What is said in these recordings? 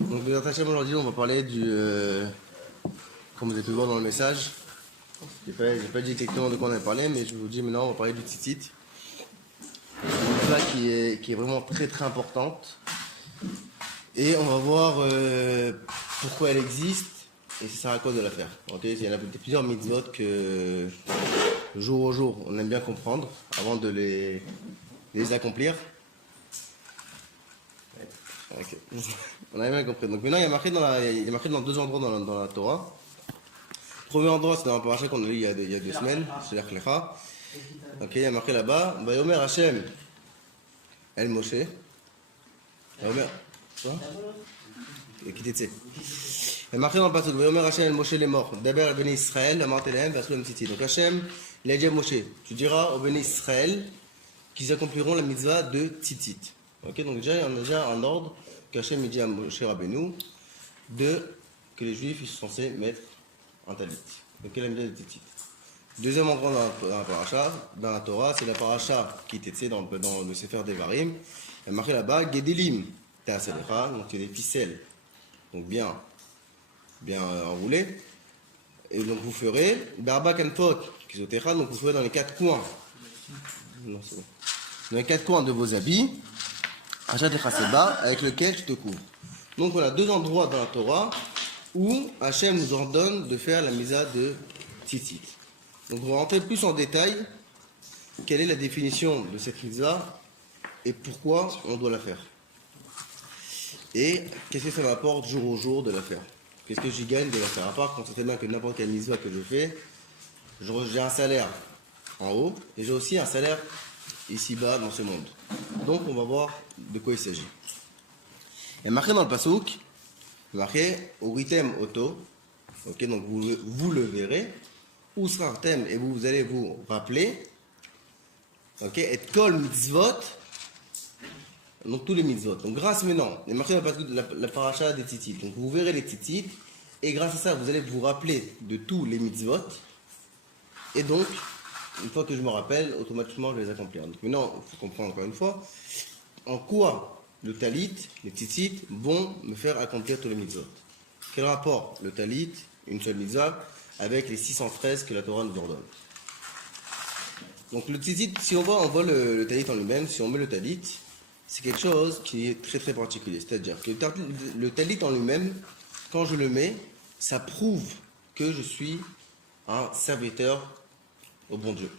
Donc, aujourd'hui, on va parler du. Comme vous avez pu voir dans le message, j'ai pas dit exactement de quoi on avait parlé, mais je vous dis maintenant, on va parler du tzitzit. Une plaque qui est vraiment très très importante. Et on va voir pourquoi elle existe et ça sert à quoi de la faire. Okay, il y en a plusieurs mitzvot que jour au jour on aime bien comprendre avant de les accomplir. Okay. On a bien compris. Donc maintenant il y a marqué dans deux endroits dans la Torah. Le premier endroit c'est dans la paracha qu'on a lu il y a 2 semaines, c'est l'Achlecha. Ok, il y a marqué là-bas, Vayomer Hashem El Moshe. Vayomer. Quoi? Qui t'était? Il y a marqué dans le passage, Vayomer Hashem El Moshe les morts. D'abord Béni Israël, Amartelem, Vaslom Titi. Donc Hashem, il a dit à Moshe, tu diras au Béni Israël qu'ils accompliront la mitzvah de Tzitzit. Ok, donc déjà, on a déjà un ordre qu'Hachem dit à Moshe Rabbeinu que les Juifs ils sont censés mettre un talit. Donc quelle est la mitzvah de Tzitzit? Deuxième endroit dans la paracha, dans la Torah, c'est la paracha qui était dans le Sefer Devarim. Il y a marqué là-bas, Gedilim Ta'aselecha, donc il y a des ficelles, donc bien enroulées. Et donc vous ferez Barba Kanfot, Kisotecha, donc vous ferez dans les 4 coins. Non, c'est bon. Dans les 4 coins de vos habits, Achat et Chaseba, avec lequel je te couvre. Donc on a 2 endroits dans la Torah où Hachem nous ordonne de faire la misa de Tzitzit. Donc on va rentrer plus en détail quelle est la définition de cette mitzvah et pourquoi on doit la faire. Et qu'est-ce que ça m'apporte jour au jour de la faire. Qu'est-ce que j'y gagne de la faire. À part qu'on sait bien que n'importe quelle mitzvah que je fais, j'ai un salaire en haut et j'ai aussi un salaire ici-bas dans ce monde. Donc on va voir de quoi il s'agit. Il y a marqué dans le pasouk, marqué Uritem Oto, ok, donc vous le verrez. Où sera un thème et vous allez vous rappeler, ok, et kol mitzvot, donc tous les mitzvot. Donc grâce maintenant, il est marqué dans la paracha des tzitzit. Donc vous verrez les tzitzit et grâce à ça vous allez vous rappeler de tous les mitzvot. Et donc, une fois que je me rappelle, automatiquement je vais les accomplir. Donc maintenant, il faut comprendre encore une fois, en quoi le talit, les tzitzit vont me faire accomplir tous les mitzvot. Quel rapport le talit, une seule mitzvah, avec les 613 que la Torah nous ordonne. Donc le tzitzit, si on voit le talit en lui-même, si on met le talit, c'est quelque chose qui est très très particulier. C'est-à-dire que le talit en lui-même, quand je le mets, ça prouve que je suis un serviteur au bon Dieu.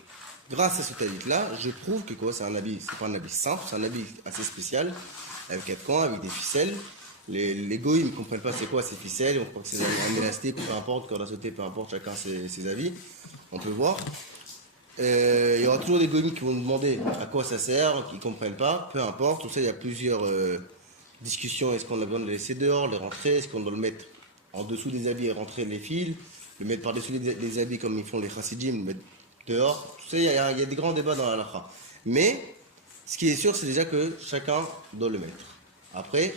Grâce à ce talit-là, je prouve que quoi, c'est un habit, c'est pas un habit simple, c'est un habit assez spécial, avec 4 coins, avec des ficelles. Les goïms ne comprennent pas c'est quoi ces ficelles, on croit que c'est un élastique, peu importe, corde à sauter, peu importe, chacun ses avis, on peut voir. Il y aura toujours des goïms qui vont nous demander à quoi ça sert, qui ne comprennent pas, peu importe, tout ça, il y a plusieurs discussions, est-ce qu'on a besoin de les laisser dehors, les rentrer, est-ce qu'on doit le mettre en dessous des habits et rentrer les fils, le mettre par-dessus les habits comme ils font les chassidim, le mettre dehors, tout ça, il y a des grands débats dans la halakha. Mais, ce qui est sûr, c'est déjà que chacun doit le mettre. Après,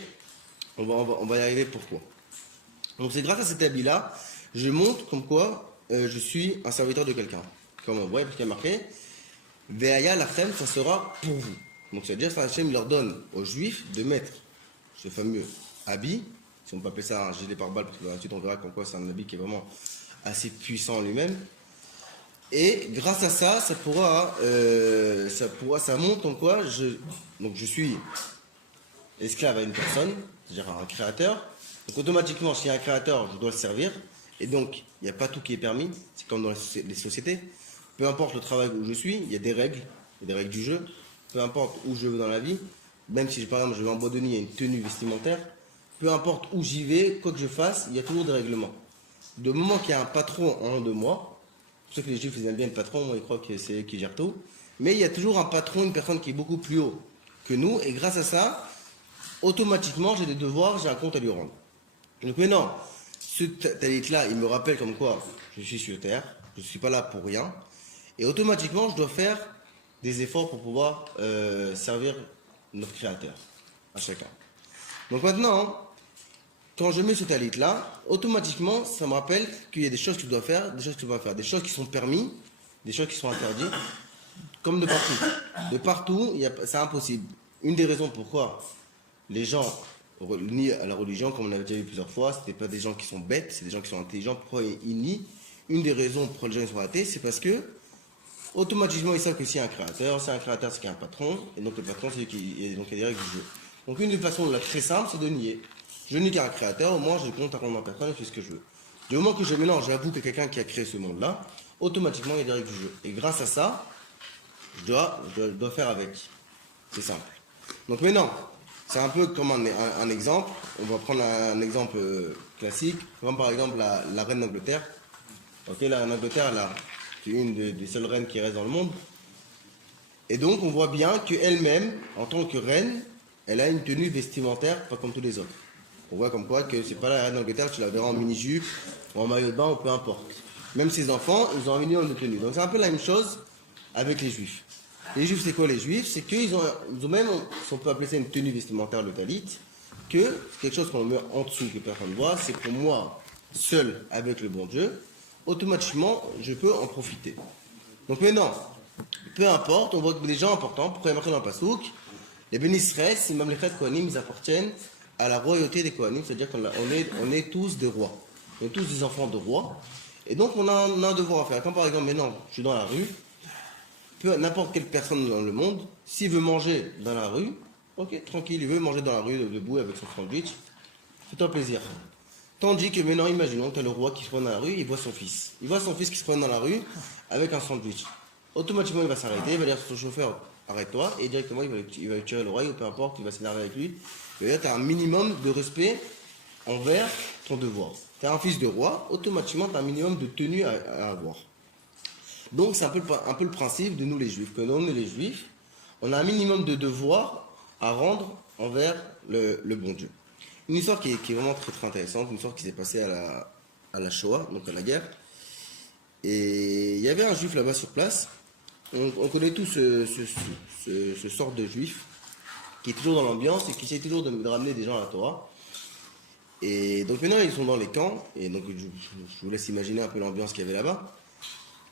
on va y arriver pourquoi. Donc c'est grâce à cet habit-là, je montre comme quoi je suis un serviteur de quelqu'un. Comme on voit, parce qu'il y a marqué, Veaya lachem, ça sera pour vous. Donc c'est-à-dire que Hachem leur donne aux Juifs de mettre ce fameux habit, si on peut appeler ça un gilet pare-balles, parce que ensuite on verra comme quoi c'est un habit qui est vraiment assez puissant en lui-même. Et grâce à ça, ça montre comme quoi donc je suis esclave à une personne, c'est-à-dire à un créateur. Donc automatiquement, s'il y a un créateur, je dois le servir. Et donc, il n'y a pas tout qui est permis. C'est comme dans les sociétés. Peu importe le travail où je suis, il y a des règles du jeu. Peu importe où je vais dans la vie, même si par exemple je vais en bois de nuit, il y a une tenue vestimentaire. Peu importe où j'y vais, quoi que je fasse, il y a toujours des règlements. De moment qu'il y a un patron en haut de moi, pour ceux que les juifs ils aiment bien le patron, ils croient que c'est eux qui gèrent tout. Mais il y a toujours un patron, une personne qui est beaucoup plus haut que nous. Et grâce à ça, automatiquement, j'ai des devoirs, j'ai un compte à lui rendre. Donc maintenant, ce talit-là, il me rappelle comme quoi je suis sur terre, je ne suis pas là pour rien, et automatiquement, je dois faire des efforts pour pouvoir servir notre créateur, à chacun. Donc maintenant, quand je mets ce talit-là, automatiquement, ça me rappelle qu'il y a des choses que je dois faire, des choses que je dois faire, des choses qui sont permises, des choses qui sont interdites, comme de partout. De partout, c'est impossible. Une des raisons pourquoi les gens ni à la religion, comme on avait déjà vu plusieurs fois. C'était pas des gens qui sont bêtes, c'est des gens qui sont intelligents. Pourquoi ils nient? Une des raisons pour lesquelles les gens sont athées, c'est parce que automatiquement ils savent que s'il y a un créateur, c'est qu'il y a un patron, et donc le patron c'est lui qui donc il y a des règles du jeu. Donc une des façons très simple, c'est de nier. Je nie qu'il y a un créateur, au moins je compte à rendre en personne et je fais ce que je veux. Du moment que je mélange, j'avoue que quelqu'un qui a créé ce monde-là, automatiquement il y a des règles du jeu. Et grâce à ça, je dois faire avec. C'est simple. Donc maintenant, c'est un peu comme un exemple. On va prendre un exemple classique, comme par exemple la reine d'Angleterre. Ok, la reine d'Angleterre, c'est une des seules reines qui reste dans le monde. Et donc on voit bien qu'elle-même, en tant que reine, elle a une tenue vestimentaire pas comme tous les autres. On voit comme quoi que c'est pas la reine d'Angleterre, tu la verras en mini-jupe, ou en maillot de bain, ou peu importe. Même ses enfants, ils ont un minimum de tenue. Donc c'est un peu la même chose avec les juifs. Les juifs, c'est quoi les juifs? C'est qu'ils ont même, si on peut appeler ça une tenue vestimentaire, le talit, que c'est quelque chose qu'on met en dessous que personne ne voit, c'est pour moi, seul avec le bon Dieu, automatiquement, je peux en profiter. Donc maintenant, peu importe, on voit que des gens importants, pourquoi il y a marqué dans le Passouk, les bénisserès, si même les frères Kohanim, ils appartiennent à la royauté des Kohanim, c'est-à-dire qu'on est tous des rois. On est tous des enfants de rois. Et donc on a un devoir à faire. Quand par exemple, maintenant, je suis dans la rue, n'importe quelle personne dans le monde, s'il veut manger dans la rue, ok, tranquille, il veut manger dans la rue, debout avec son sandwich, fais-toi plaisir. Tandis que maintenant, imaginons que tu as le roi qui se prend dans la rue, il voit son fils. Il voit son fils qui se prend dans la rue avec un sandwich. Automatiquement, il va s'arrêter, il va dire à son chauffeur, arrête-toi, et directement, il va lui tirer l'oreille, ou peu importe, il va s'énerver avec lui. Et là, tu as un minimum de respect envers ton devoir. Tu es un fils de roi, automatiquement, tu as un minimum de tenue à avoir. Donc, c'est un peu le principe de nous les juifs, que nous, les juifs, on a un minimum de devoirs à rendre envers le bon Dieu. Une histoire qui est vraiment très, très intéressante, une histoire qui s'est passée à la Shoah, donc à la guerre. Et il y avait un juif là-bas sur place. On connaît tous ce sort de juif qui est toujours dans l'ambiance et qui essaie toujours de ramener des gens à la Torah. Et donc maintenant, ils sont dans les camps. Et donc, je vous laisse imaginer un peu l'ambiance qu'il y avait là-bas.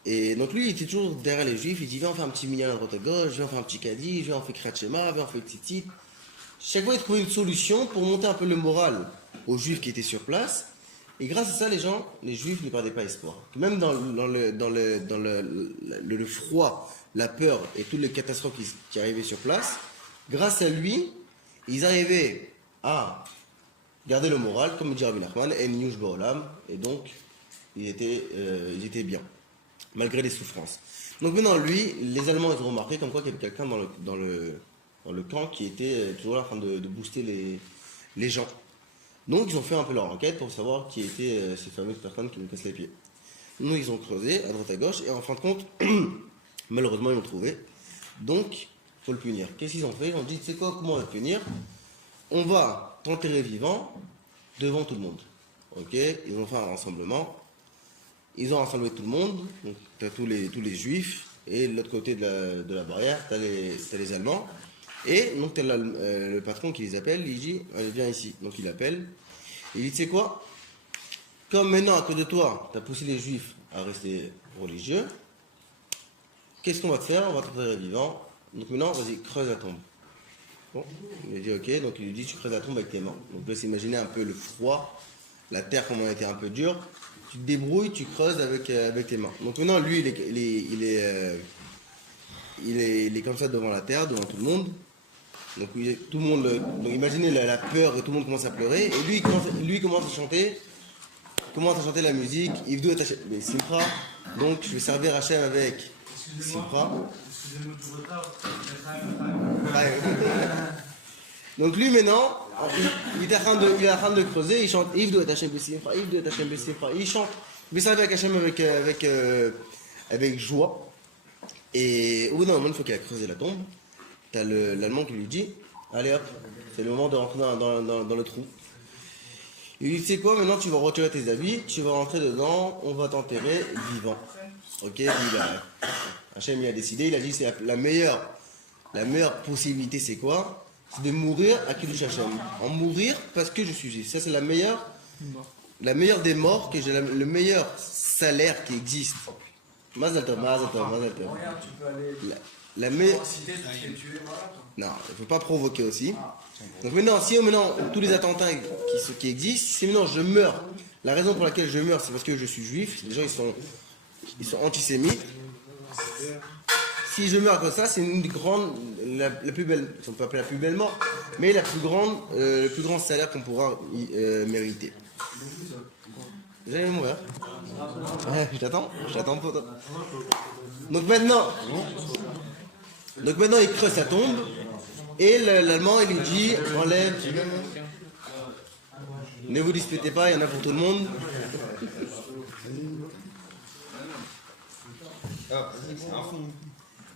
Et donc lui, il était toujours derrière les juifs. Il dit, viens, on fait un petit minyan à droite à gauche, viens, on fait un petit kaddish, viens, on fait kriyat shema, viens, on fait tzitzit. Chaque fois, il trouvait une solution pour monter un peu le moral aux juifs qui étaient sur place. Et grâce à ça, les juifs ne perdaient pas espoir. Même dans le froid, la peur et toutes les catastrophes qui arrivaient sur place, grâce à lui, ils arrivaient à garder le moral, comme dit Rabbi Nachman, en yush ba'olam, et donc ils étaient bien, malgré les souffrances. Donc maintenant, lui, les Allemands, ils ont remarqué comme quoi il y avait quelqu'un dans le camp qui était toujours là en train de booster les gens. Donc ils ont fait un peu leur enquête pour savoir qui étaient ces fameuses personnes qui nous cassent les pieds. Nous, ils ont creusé à droite à gauche, et en fin de compte, malheureusement, ils l'ont trouvé. Donc, il faut le punir. Qu'est-ce qu'ils ont fait? Ils ont dit, tu sais quoi, comment on va le punir? On va t'enterrer vivant devant tout le monde. Ok? Ils ont fait un rassemblement. Ils ont rassemblé tout le monde. Donc, tu as tous les juifs. Et de l'autre côté de la barrière, tu as les Allemands. Et donc, tu as le patron qui les appelle. Il dit, allez, viens ici. Donc, il appelle. Il dit, tu sais quoi? Comme maintenant, à cause de toi, tu as poussé les juifs à rester religieux, qu'est-ce qu'on va te faire? On va t'enterrer vivant. Donc maintenant, vas-y, creuse la tombe. Bon, il dit ok, donc il lui dit tu creuses la tombe avec tes mains. Donc là, s'imaginer un peu le froid, la terre comment elle était un peu dure. Tu te débrouilles, tu creuses avec tes mains. Donc maintenant, lui, il est comme ça devant la terre, devant tout le monde. Donc tout le monde, donc imaginez la peur et tout le monde commence à pleurer. Et lui commence à chanter. Commence à chanter la musique. Yves et Hachem. Mais Simcha. Donc je vais servir Hachem avec Simcha. Excusez-moi du retard. Donc lui maintenant, il est en train de creuser, il chante Yves doit être Hachem Simcha, Yves doit être Hachem Simcha. Il chante. Il veut servir avec Hachem avec joie. Et au bout d'un moment, une fois qu'il a creusé la tombe, t'as l'Allemand qui lui dit allez hop, c'est le moment de rentrer dans le trou. Il lui dit, tu sais quoi, maintenant tu vas retirer tes habits, tu vas rentrer dedans, on va t'enterrer vivant. Ok, Hachem il a décidé, il a dit c'est la meilleure possibilité c'est quoi? C'est de mourir à Kiddush Hachem. En mourir parce que je suis juif. Ça c'est la meilleure des morts, que j'ai le meilleur salaire qui existe. Mazel tov, Mazel tov, Mazel tov. la mais Cité, tu te fais tuer, voilà. non, il ne faut pas provoquer aussi. Donc maintenant, si maintenant tous les attentats qui existent, si maintenant je meurs, la raison pour laquelle je meurs, c'est parce que je suis juif. Les gens ils sont antisémites. Si je meurs comme ça, c'est une des grandes, la plus belle, on peut appeler la plus belle mort, mais la plus grande, le plus grand salaire qu'on pourra mériter. J'allais mourir. Ouais, je t'attends pour toi. Donc maintenant, il creuse sa tombe et l'Allemand il lui dit enlève. Ne vous disputez pas, il y en a pour tout le monde.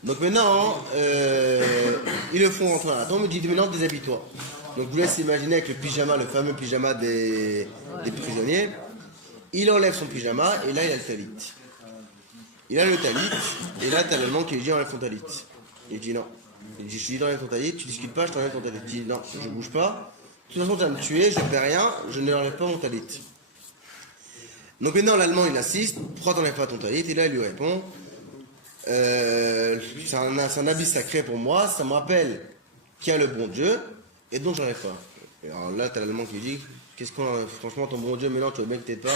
Donc maintenant, ils le font rentrer dans la tombe, il dit maintenant déshabille-toi. Donc je vous laisse imaginer avec le pyjama, le fameux pyjama des prisonniers. Il enlève son pyjama et là il a le talit. Il a le talit et là t'as l'Allemand qui lui dit enlève ton talit. Il dit non. Il dit je te dis d'enlève ton talit, tu discutes pas, je t'enlève ton talit. Il dit non, je bouge pas. De toute façon tu vas me tuer, je ne fais rien, je ne enlève pas mon talit. Donc maintenant l'Allemand il insiste, pourquoi t'enlèves pas ton talit? Et là il lui répond c'est un habit sacré pour moi, ça me rappelle qu'il y a le bon Dieu, et donc j'enlève pas. Et alors là, t'as l'Allemand qui dit franchement, ton bon Dieu, maintenant tu veux bien que t'aides pas,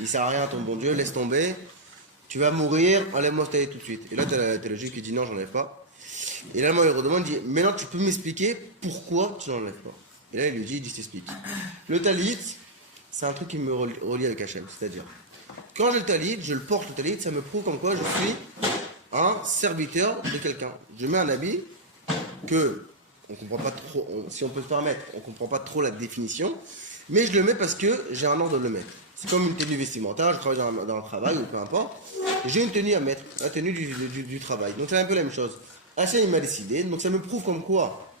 il sert à rien ton bon Dieu, laisse tomber, tu vas mourir, enlève-moi ce talit tout de suite. Et là, t'as le juif qui dit non, j'enlève pas. Et l'Allemand il redemande, il dit maintenant tu peux m'expliquer pourquoi tu n'enlèves pas. Et là, il lui dit, je t'explique. Le talit, c'est un truc qui me relie avec Hachem, c'est-à-dire, quand j'ai le talit, je le porte le talit, ça me prouve comme quoi je suis un serviteur de quelqu'un. Je mets un habit que on comprend pas trop, si on peut se permettre, on comprend pas trop la définition, mais je le mets parce que j'ai un ordre de le mettre. C'est comme une tenue vestimentaire, je travaille dans un travail ou peu importe, j'ai une tenue à mettre, la tenue du travail. Donc c'est un peu la même chose. Hachem il m'a décidé, donc ça me prouve comme quoi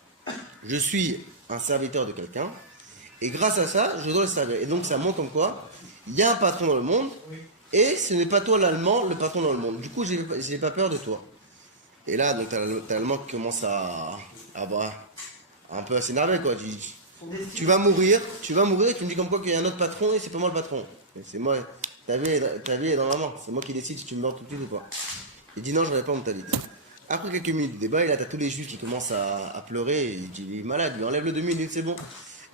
je suis un serviteur de quelqu'un, et grâce à ça, je dois le servir. Et donc ça montre comme quoi il y a un patron dans le monde. Et ce n'est pas toi l'Allemand, le patron dans le monde. Du coup, j'ai pas peur de toi. Et là, donc t'as l'Allemand qui commence à un peu à s'énerver, quoi. Tu vas mourir, et tu me dis comme quoi qu'il y a un autre patron et c'est pas moi le patron. Et c'est moi, ta vie est dans ma main. C'est moi qui décide si tu meurs tout de suite ou pas. Il dit non, je n'aurai pas mon talit. Après quelques minutes de débat, et là t'as tous les juifs qui commencent à pleurer. Et il dit il est malade, lui enlève-le 2 minutes, c'est bon.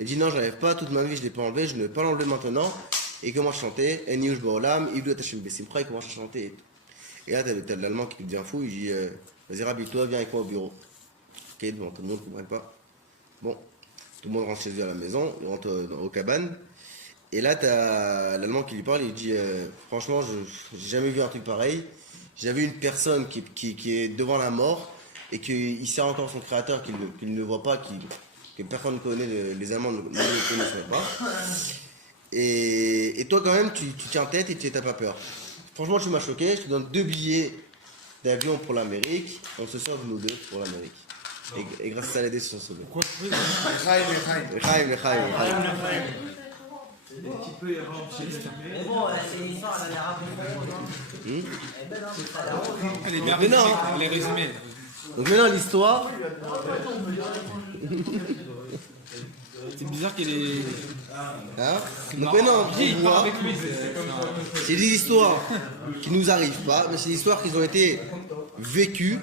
Il dit non, je n'enlève pas, toute ma vie je l'ai pas enlevé, je ne vais pas l'enlever maintenant. Et il commence à chanter, il commence à chanter et tout. Et là, t'as l'Allemand qui devient fou, il dit vas-y, rhabille-toi, viens avec moi au bureau. Ok, bon, tout le monde ne comprend pas. Bon, tout le monde rentre chez lui à la maison, il rentre aux cabanes. Et là, t'as l'Allemand qui lui parle, il dit franchement, j'ai jamais vu un truc pareil. J'ai vu une personne qui est devant la mort et qu'il sert encore son créateur, qu'il ne voit pas, que personne ne connaît, les Allemands ne le connaissent pas. Et toi quand même tu tiens tête et tu n'as pas peur. Franchement tu m'as choqué, je te donne 2 billets d'avion pour l'Amérique, on se sauve nous deux pour l'Amérique. Et grâce à ça les deux se sont sauvés. L'Echaim. Et tu peux y avoir un petit Mais bon, c'est une histoire, elle a l'air un peu Elle est belle, hein, ça a l'air rose. Elle est bien résumée. Elle est résumée. Donc maintenant l'histoire. C'est bizarre qu'elle est. Hein donc maintenant, Il on part voit, avec lui, c'est comme ça. c'est des histoires qui nous arrivent pas, mais c'est des histoires qui ont été vécues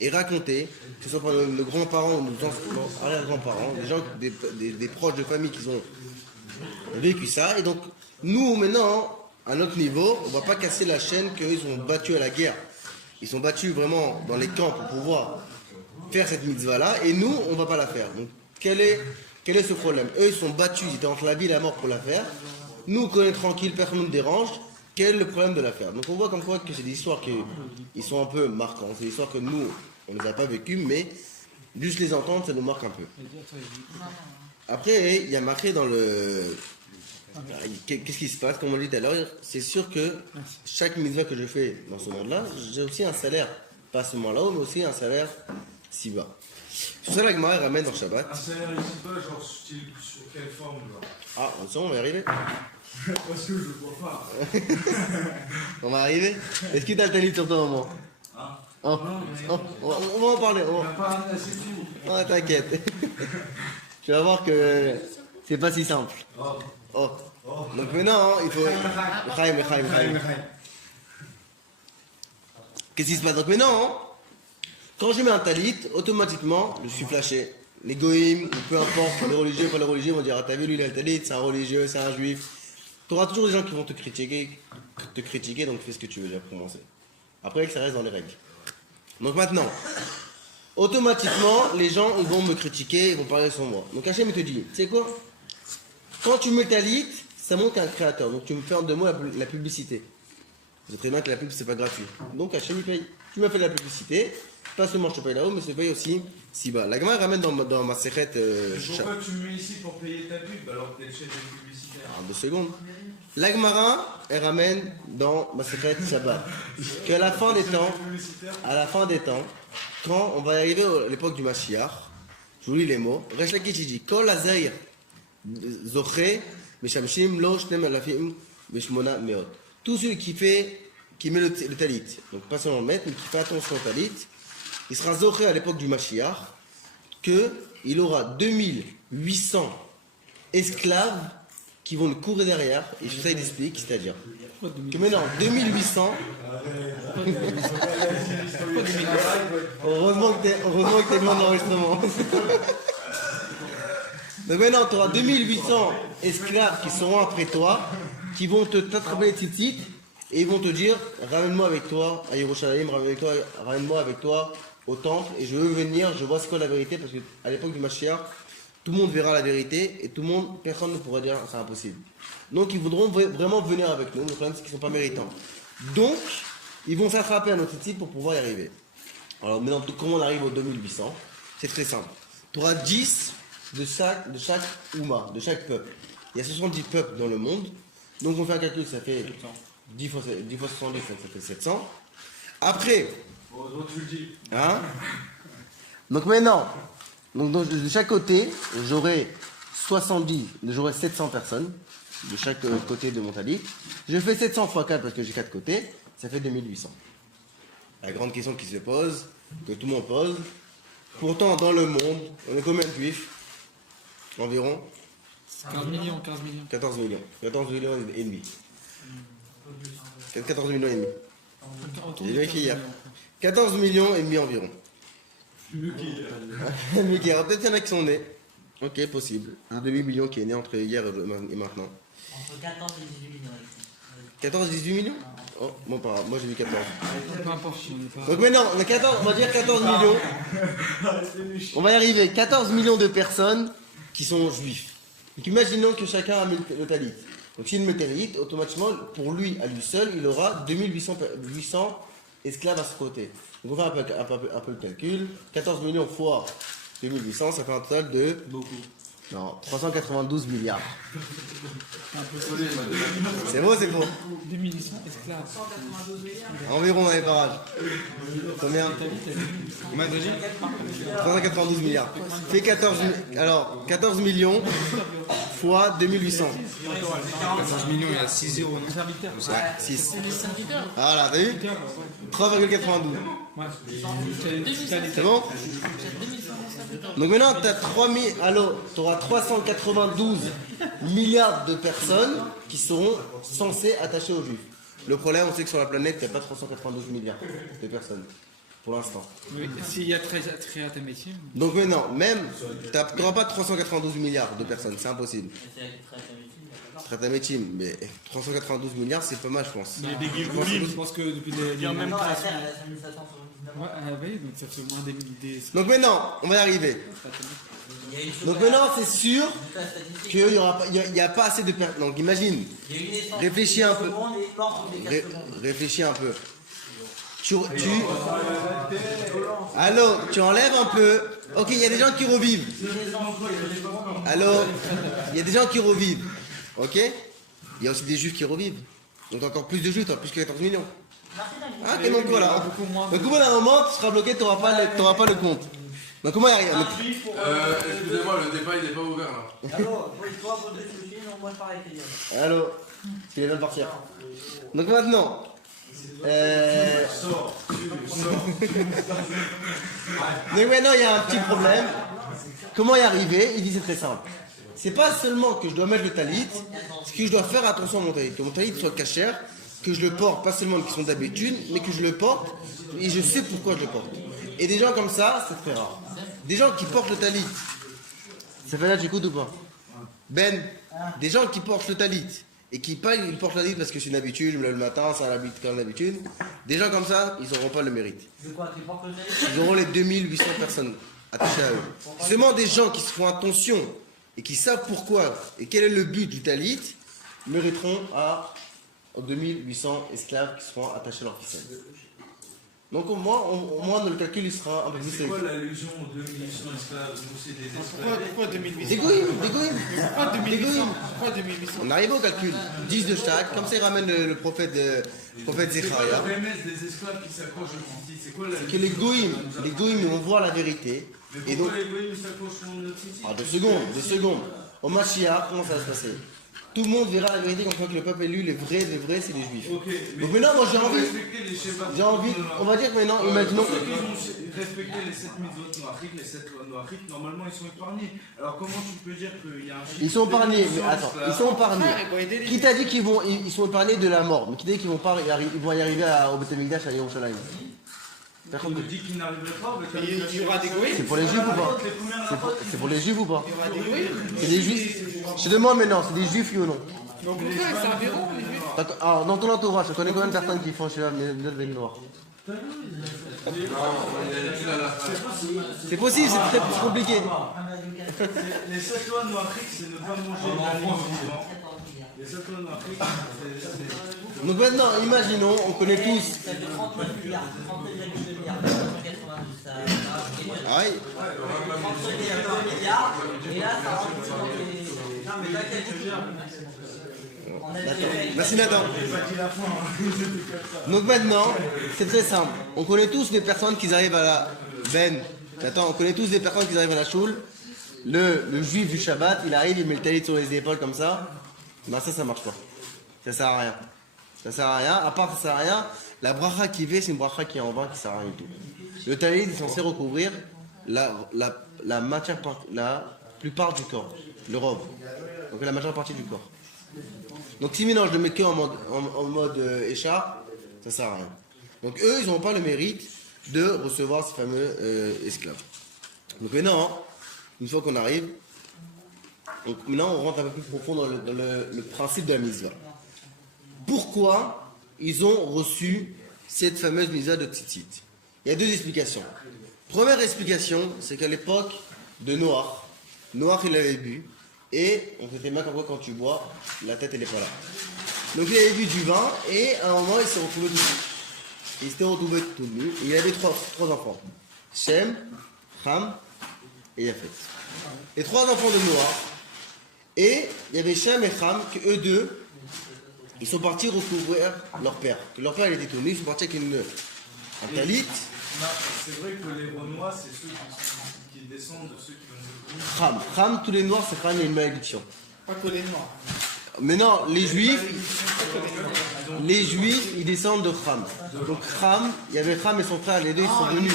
et racontées, que ce soit par nos grands-parents ou nos arrière-grands-parents, des gens, des proches de famille qui ont vécu ça. Et donc, nous, maintenant, à notre niveau, on ne va pas casser la chaîne qu'ils ont battue à la guerre. Ils sont battus vraiment dans les camps pour pouvoir faire cette mitzvah-là, et nous, on ne va pas la faire. Donc, quel est ce problème? Eux, ils sont battus, ils étaient entre la vie et la mort pour la faire. Nous, quand on est tranquille, personne ne nous dérange. Quel est le problème de la faire? Donc, on voit comme quoi que c'est des histoires qui sont un peu marquantes. C'est des histoires que nous, on ne les a pas vécues, mais juste les entendre, ça nous marque un peu. Après, il y a marqué dans le... Qu'est-ce qui se passe? Comme on dit tout à l'heure, c'est sûr que chaque mitzvah que je fais dans ce monde-là, j'ai aussi un salaire, pas seulement là-haut, mais aussi un salaire si bas. Sur ça, la Gemara ramène dans Shabbat. Un salaire ici bas, genre sur quelle forme, genre? Ah, on va y arriver. Parce que je vois pas. On va arriver. Est-ce que tu as le talit sur ton moment? On va en parler. On n'a pas un assez tout. Oh, t'inquiète. Tu vas voir que c'est pas si simple. Oh. Donc maintenant, il faut... Chaim. Qu'est-ce qui se passe? Donc maintenant, Quand je mets un talit, automatiquement, je suis flashé. Les goïms, ou peu importe, les religieux, pas les religieux, vont dire ah, t'as vu, lui, il a le talit, c'est un religieux, c'est un juif. Tu auras toujours des gens qui vont te critiquer, donc fais ce que tu veux déjà pour commencer. Après, que ça reste dans les règles. Donc maintenant, automatiquement, les gens ils vont me critiquer, ils vont parler sur moi. Donc Hachem, il te dit, tu sais quoi? Quand tu mets talit, ça montre un créateur. Donc tu me fais en deux mots la publicité. Je sais très bien que la pub, c'est pas gratuit. Donc Hachem, il paye. Tu m'as fait de la publicité. Pas seulement je te paye là-haut, mais je te paye aussi si bas. La Gemara ramène dans ma séchette. Pourquoi tu me mets ici pour payer ta pub alors que t'es chez des publicitaires? 2 secondes. La Gemara, elle ramène dans ma séchette Shabbat. Qu'à la fin des temps, quand on va arriver à l'époque du Mashiach, je vous lis les mots. Resh Lakish dit Kol Azair Zoché Meshamshim Lo Shnem Alafim Meshmona Meot. Tout celui qui met le talit, donc pas seulement le maître, mais qui fait attention au talit, il sera zoché à l'époque du Mashiach qu'il aura 2800 esclaves qui vont le courir derrière, et je ça il explique, c'est-à-dire que maintenant 2800 heureusement que t'es loin de l'enregistrement. Donc maintenant tu auras 2800 esclaves qui seront après toi, qui vont t'attraper les titites, et ils vont te dire ramène-moi avec toi à Yerushalayim, ramène-moi avec toi au temple, et je veux venir, je vois ce qu'est la vérité, parce qu'à l'époque du Mashiach, tout le monde verra la vérité, et personne ne pourra dire c'est impossible. Donc ils voudront vraiment venir avec nous, le problème c'est qu'ils ne sont pas méritants. Donc, ils vont s'attraper à notre titre pour pouvoir y arriver. Alors maintenant, comment on arrive aux 2800? C'est très simple. Tu auras 10 de chaque Ouma, de chaque peuple. Il y a 70 peuples dans le monde, donc on fait un calcul, ça fait 10 fois 70, ça fait 700. Après, Heureusement que tu le dis. hein? Donc maintenant, de chaque côté, j'aurai 700 personnes, de chaque côté de mon talit. Je fais 700 fois 4 parce que j'ai 4 côtés, ça fait 2800. La grande question qui se pose, que tout le monde pose, pourtant dans le monde, on est combien de juifs? Environ 15 millions, 15 millions. 14 millions. 14 millions et demi. 14 millions et demi. J'ai vérifié hier. 14 millions et demi environ. Mieux qu'hier. Peut-être qu'il y en a qui sont nés. Ok, possible. Un demi-million qui est né entre hier et maintenant. Entre 14 et 18 millions. 14 et 18 millions? Oh, bon, pas grave. Moi j'ai vu 14. Peu importe, on n'est pas. Donc maintenant, on va dire 14 millions. On va y arriver. 14 millions de personnes qui sont juifs. Donc imaginons que chacun a mis le talit. Donc s'il met le talit, automatiquement, pour lui, à lui seul, il aura 800 esclaves à ce côté. Donc on va faire un peu le calcul. 14 millions fois 2800, ça fait un total de... Beaucoup. Non, 392 milliards. Un peu solide. C'est beau, c'est faux. 2800 esclaves. Environ dans les parages. Combien? Combien t'as dit? 392 milliards. Fait 14 millions fois 2800. 14 millions, il y a 6 zéros, non? Serviteurs. Ouais, 6. Voilà, t'as vu? 3,92. Ouais. C'est bon? Donc maintenant, tu auras 392 milliards de personnes qui seront censées attachées aux juifs. Le problème, on sait que sur la planète, il n'y a pas 392 milliards de personnes. Pour l'instant. Oui, s'il y a très à ta métier. Donc maintenant, même, tu n'auras pas 392 milliards de personnes, c'est impossible. Tratamétime, mais 392 milliards, c'est pas mal, je pense. Mais je pense que depuis les mêmes Non, la créations. Terre, elle a 5779 Ouais, oui, donc ça fait au moins des. Donc maintenant, on va y arriver. Il y a une chose Donc maintenant, c'est sûr qu'il n'y a pas assez de personnes. Donc imagine, Il y a une naissance réfléchis un peu. secondes et mort toutes les 4 secondes. Réfléchis un peu. Allô, tu enlèves un peu. Ok, il y a des gens qui revivent. Allô, il y a des gens qui revivent. Ok? Il y a aussi des juifs qui revivent. Donc encore plus de juifs, tu as plus que 14 millions. Ah, ok, donc voilà. Donc au bout d'un moment, tu seras bloqué, tu n'auras pas le compte. Donc comment y arriver? Excusez-moi, le débat il n'est pas ouvert là. Allô, toi, pour deux soucis, non, moi je parle avec les gars. Allô, tu les veulent partir. Donc maintenant, donc maintenant il y a un petit problème. Comment y arriver? Il dit c'est très simple. C'est pas seulement que je dois mettre le talit, c'est que je dois faire attention à mon talit. Que mon talit soit cachère, que je le porte, pas sellement qui sont d'habitude, mais que je le porte et je sais pourquoi je le porte. Et des gens comme ça, c'est très rare. Des gens qui portent le talit. Ça fait là, j'écoute ou pas? Ben, des gens qui portent le talit et qui pas ils portent le talit parce que c'est une habitude, je me lève le matin, c'est une habitude. Des gens comme ça, ils n'auront pas le mérite. De quoi tu portes le talit? Ils auront les 2800 personnes attachées à eux. Seulement des gens qui se font attention et qui savent pourquoi et quel est le but du talit mériteront à 2800 esclaves qui seront attachés à leur ficelle. Donc au moins le calcul il sera un peu plus C'est simple. quoi l'allusion aux 2800 esclaves? Nous, c'est des esclaves. Pourquoi 2800? Des goïms. Pourquoi 2800? Pourquoi 2800? On arrive au calcul, 10 de chaque, comme ça il ramène le prophète C'est quoi Zecharia. la prémisse des esclaves qui s'accrochent au titi? C'est quoi l'allusion? Que les goïms vont voir la vérité. Mais Et donc, pourquoi les goïms s'accrochent au notre titi? 2 secondes. Au Mashiach, comment ça va se passer? Tout le monde verra la vérité quand on voit que le peuple élu, les vrais, c'est les juifs. Ok, mais Donc maintenant, moi j'ai envie, on va dire que maintenant, imaginons. Ceux qui ont respecté les 7 mitzvot noachiques, les 7 lois noachiques, normalement ils sont épargnés. Alors comment tu peux dire qu'il y a un chiffre? Ils sont épargnés, mais attends, ils sont épargnés. Ils vont aider les Qui t'a dit ils sont épargnés de la mort? Mais qui t'a dit qu'ils vont pas y arriver au Beth Amikdash à Yerushalayim? On me dit qu'ils n'arriveraient pas avec Il y aura des goïms. C'est pour les juifs ou pas? C'est pour les juifs ou pas? Il y aura des goïms. C'est des juifs. Je te demande maintenant, c'est des juifs oui ou non? Donc pourquoi ils serviront les juifs? D'accord. Alors, dans ton entourage, tu connais combien de personnes qui font chez la Mitzvot Noir? C'est possible, c'est très compliqué. Les 7 lois noachiques, c'est ne pas manger d'animaux vivants. Les 7 lois noachiques, c'est... Donc maintenant, imaginons, on connaît tous. Ça fait 39 milliards, 39,2 milliards, 92, ça. Ah oui. 39,2 milliards, et là, ça rentre dans les. Non, mais t'inquiète, je gère. Merci Nathan. Donc maintenant, c'est très simple. On connaît tous des personnes qui arrivent à la on connaît tous des personnes qui arrivent à la choule. Le juif du Shabbat, il arrive, il met le talit sur les épaules comme ça. Ben ça marche pas. Ça sert à rien. Ça sert à rien. À part ça sert à rien, la bracha qui fait, c'est une bracha qui est en vain, qui sert à rien du tout. Le talit est censé recouvrir la matière, la plupart du corps, le robe. Donc la majeure partie du corps. Donc si maintenant je le mets que en mode écharpe, ça sert à rien. Donc eux, ils n'ont pas le mérite de recevoir ces fameux esclaves. Donc maintenant, une fois qu'on arrive, maintenant on rentre un peu plus profond dans le principe de la mitzvah. Pourquoi ils ont reçu cette fameuse mitzvah de tzitzit? Il y a 2 explications. Première explication, c'est qu'à l'époque de Noach il avait bu. Et on fait bien comme quoi quand tu bois, la tête elle est pas là. Donc il avait bu du vin et à un moment il s'est retrouvé tout nu. Il s'était retrouvé tout nu et il avait trois enfants. Shem, Ham et Yafet. Les 3 enfants de Noah. Et il y avait Shem et Ham que eux deux, ils sont partis recouvrir leur père. Que leur père il était tout nu, ils sont partis avec un talit. C'est vrai que les Renois, c'est ceux qui descendent de ceux qui ont des Ham, tous les noirs, c'est quand même une malédiction. Pas que les noirs. Mais non, les juifs, ils descendent de Ham. Donc Ham, il y avait Ham et son frère, les deux, ils sont venus.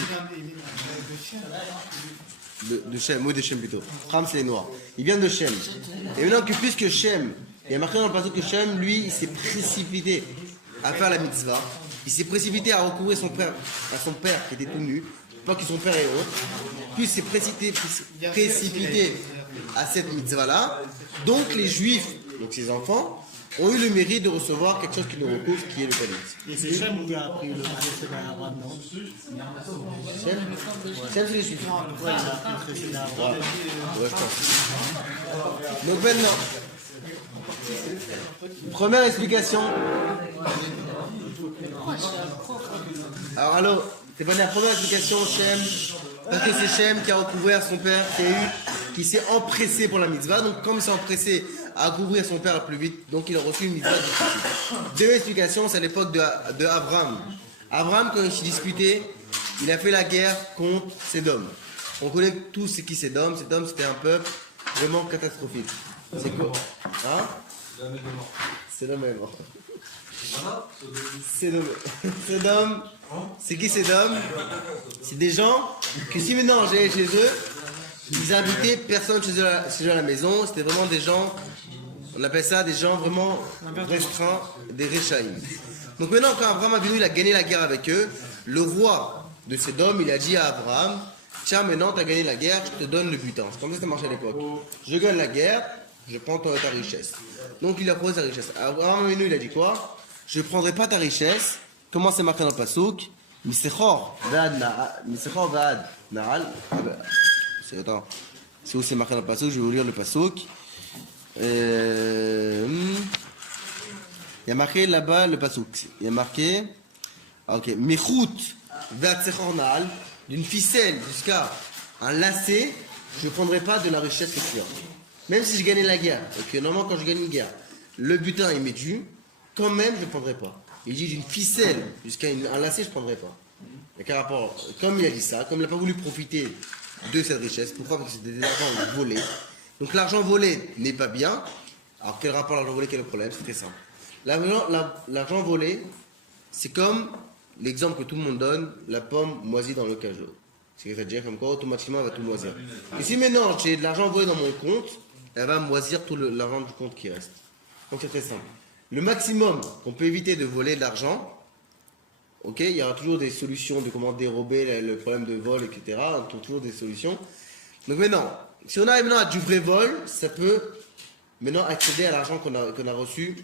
De Shem, oui, de Shem plutôt. Ham, c'est les noirs. Ils viennent de Shem. Et maintenant, que plus que Shem, il y a marqué dans le passage que Shem, lui, il s'est précipité à faire la mitzvah. Il s'est précipité à recouvrir à son père qui était tout nu, pas que son père est autre. Puis il s'est précipité à cette mitzvah-là. Donc les juifs, donc ses enfants, ont eu le mérite de recevoir quelque chose qui le recouvre, qui est le talit. Et c'est Shem qui a appris le précédent Abraham, non? Shem, c'est les juifs. Ouais, il a appris le précédent Abraham. Ouais, je pense. Donc maintenant, première explication. Alors, allô, c'est pas la première explication, Shem, parce que c'est Shem qui a recouvert son père, qui s'est empressé pour la mitzvah. Donc, comme il s'est empressé à couvrir son père le plus vite, donc il a reçu une mitzvah de tzitzit. Deuxième explication, c'est à l'époque de Abraham. Abraham, quand il s'est disputé, il a fait la guerre contre Sédom. On connaît tous ce qui Sédom. Sédom, c'était un peuple vraiment catastrophique. C'est quoi? Hein? Sédom est mort. Sédom, c'est qui Sédom? C'est des gens que si maintenant j'allais chez eux, ils invitaient personne chez eux à la maison. C'était vraiment des gens, on appelle ça des gens vraiment restreints, des Réchaïm. Donc maintenant, quand Abraham Avinu il a gagné la guerre avec eux, le roi de Sédom, il a dit à Abraham, tiens, maintenant tu as gagné la guerre, je te donne le butin. C'est comme ça que ça marchait à l'époque. Je gagne la guerre, je prends ta richesse. Donc il a proposé sa richesse. Abraham Avinu, il a dit quoi? Je ne prendrai pas ta richesse. Comment c'est marqué dans le Passouk? Misechor Vaad Naal. Attends. C'est où c'est marqué dans le Passouk? Je vais vous lire le Passouk. Il y a marqué là-bas le Passouk. Il y a marqué. Ok. Michout Vaad Sechor Naal. D'une ficelle jusqu'à un lacet, je ne prendrai pas de la richesse que tu as. Même si je gagnais la guerre, et que normalement quand je gagne une guerre, le butin il m'est dû, quand même je ne prendrai pas. Il dit d'une ficelle jusqu'à un lacet, je ne prendrai pas. Et qu'à rapport, comme il a dit ça, comme il n'a pas voulu profiter de cette richesse, pourquoi? Parce que c'était de l'argent volé. Donc l'argent volé n'est pas bien. Alors quel rapport l'argent volé, quel est le problème? C'est très simple. L'argent volé, c'est comme l'exemple que tout le monde donne, la pomme moisie dans le cajot. C'est-à-dire comme quoi automatiquement elle va tout moisir. Et si maintenant j'ai de l'argent volé dans mon compte, elle va moisir tout l'argent du compte qui reste. Donc c'est très simple. Le maximum qu'on peut éviter de voler de l'argent, ok, il y aura toujours des solutions de comment dérober le problème de vol, etc. On trouve toujours des solutions. Donc maintenant, si on arrive maintenant à du vrai vol, ça peut maintenant accéder à l'argent qu'on a reçu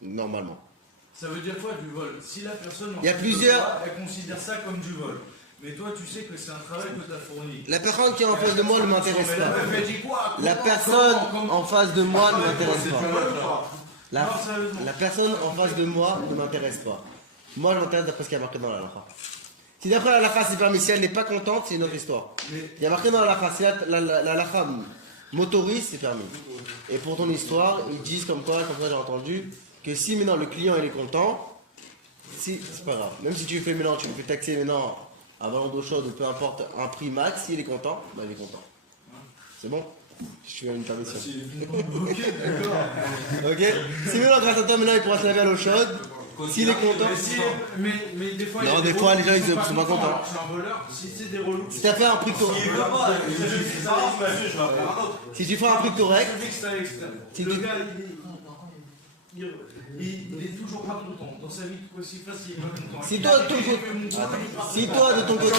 normalement. Ça veut dire quoi du vol? Si la personne Il y a plusieurs... elle considère ça comme du vol. Mais toi, tu sais que c'est un travail que tu as fourni. La personne qui est en face de moi ne m'intéresse pas. Elle dit quoi? La personne en face de moi ne m'intéresse pas. Non, sérieusement. La personne en face de moi ne m'intéresse pas. Moi, je m'intéresse d'après ce qu'il y a marqué dans la halakha. Si d'après la halakha c'est permis, si elle n'est pas contente, c'est une autre histoire. Il y a marqué dans la halakha, si la halakha m'autorise, c'est permis. Et pour ton histoire, ils disent comme quoi j'ai entendu, que si maintenant le client il est content, si, c'est pas grave. Même si tu fais maintenant, tu me fais taxer maintenant un ballon d'eau chaude ou peu importe un prix max, s'il est content, bah il est content. C'est bon? Je fais une permission. Ok, d'accord. Ok? Si maintenant grâce à toi maintenant il pourra se laver à l'eau chaude, s'il est content. Mais des fois, Non, des fois les gens ils sont pas contents. Je suis un voleur, si c'est des relous. Si tu as fait un prix correct, si tu fais un prix correct, Si le gars, il est toujours pas content. Dans sa vie, quoi s'il fasse, il est pas content. si toi de ton côté, si toi de ton côté,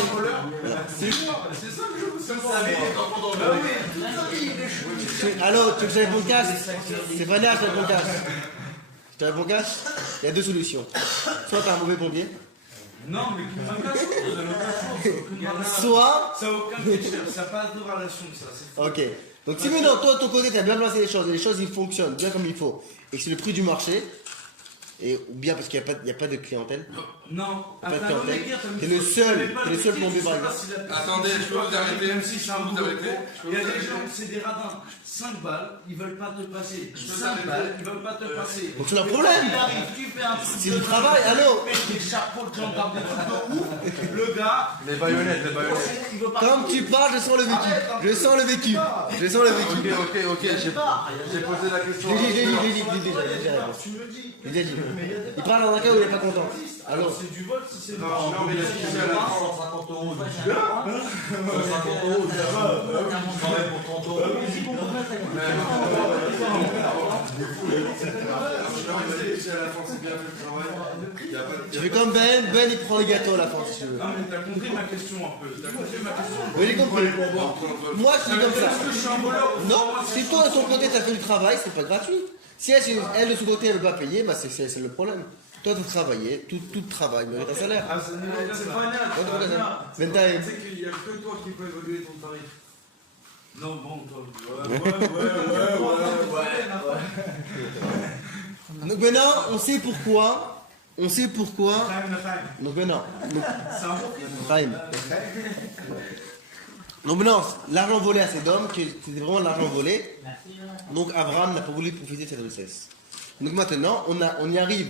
C'est ça que je veux savoir. allô, tu veux que je te réponde cash? C'est pas nerf, je te réponds cash. Je te réponds cash? Il y a deux solutions. Soit tu es un mauvais pompier, Non, mais aucun chose. soit. Ça n'a aucun critère, ça n'a pas de relation, ça. Ok. Donc si maintenant toi de ton côté tu as bien placé les choses et les choses ils fonctionnent bien comme il faut et que c'est le prix du marché, et, ou bien parce qu'il n'y a pas de clientèle. Non, Pas de clientèle. T'es le seul plombier par exemple. Attendez, je peux vous arrêter. Même si c'est un vous boulot arrêter. pro, il y a des gens, c'est des radins. 5 balles, ils veulent pas te passer. 5 balles, ils veulent pas te passer. Donc c'est un problème. Il arrive, tu fais un truc. C'est du travail, allô. Des chapeaux de gendarme, des trucs de ouf. Le gars, Les baïonnettes. il veut pas. Comme tu parles, je sens le vécu. Je sens le vécu. Je sens le vécu. Ok, j'ai posé la question. J'ai dit. Tu me dis. J'ai déjà dit. Il parle dans un cas où il n'est pas content. Alors c'est du vol si c'est du vol. Non, mais il y a 150 euros. 150 euros, je travaille pour 30 euros. Tu fais comme Ben il prend les gâteaux à la fin si tu veux. Non mais t'as compris ma question un peu. T'as compris ma question. Oui, j'ai compris. Moi je suis comme ça. Est-ce que je suis un voleur? Non, si toi de ton côté t'as fait du travail, c'est pas gratuit. Si elle de son côté elle veut pas payer, bah c'est le problème. Toi tu travaillais, tout travail mérite un salaire. Ah, c'est pas net. Ben t'as. Tu sais qu'il n'y a que toi qui peux évoluer ton tarif. Non, bon, toi. Donc maintenant on sait pourquoi. Donc maintenant. C'est un bon Time. Donc maintenant, l'argent volé à Sédom, c'était vraiment de l'argent volé. Donc Abraham n'a pas voulu profiter de cette richesse. Donc maintenant, on y arrive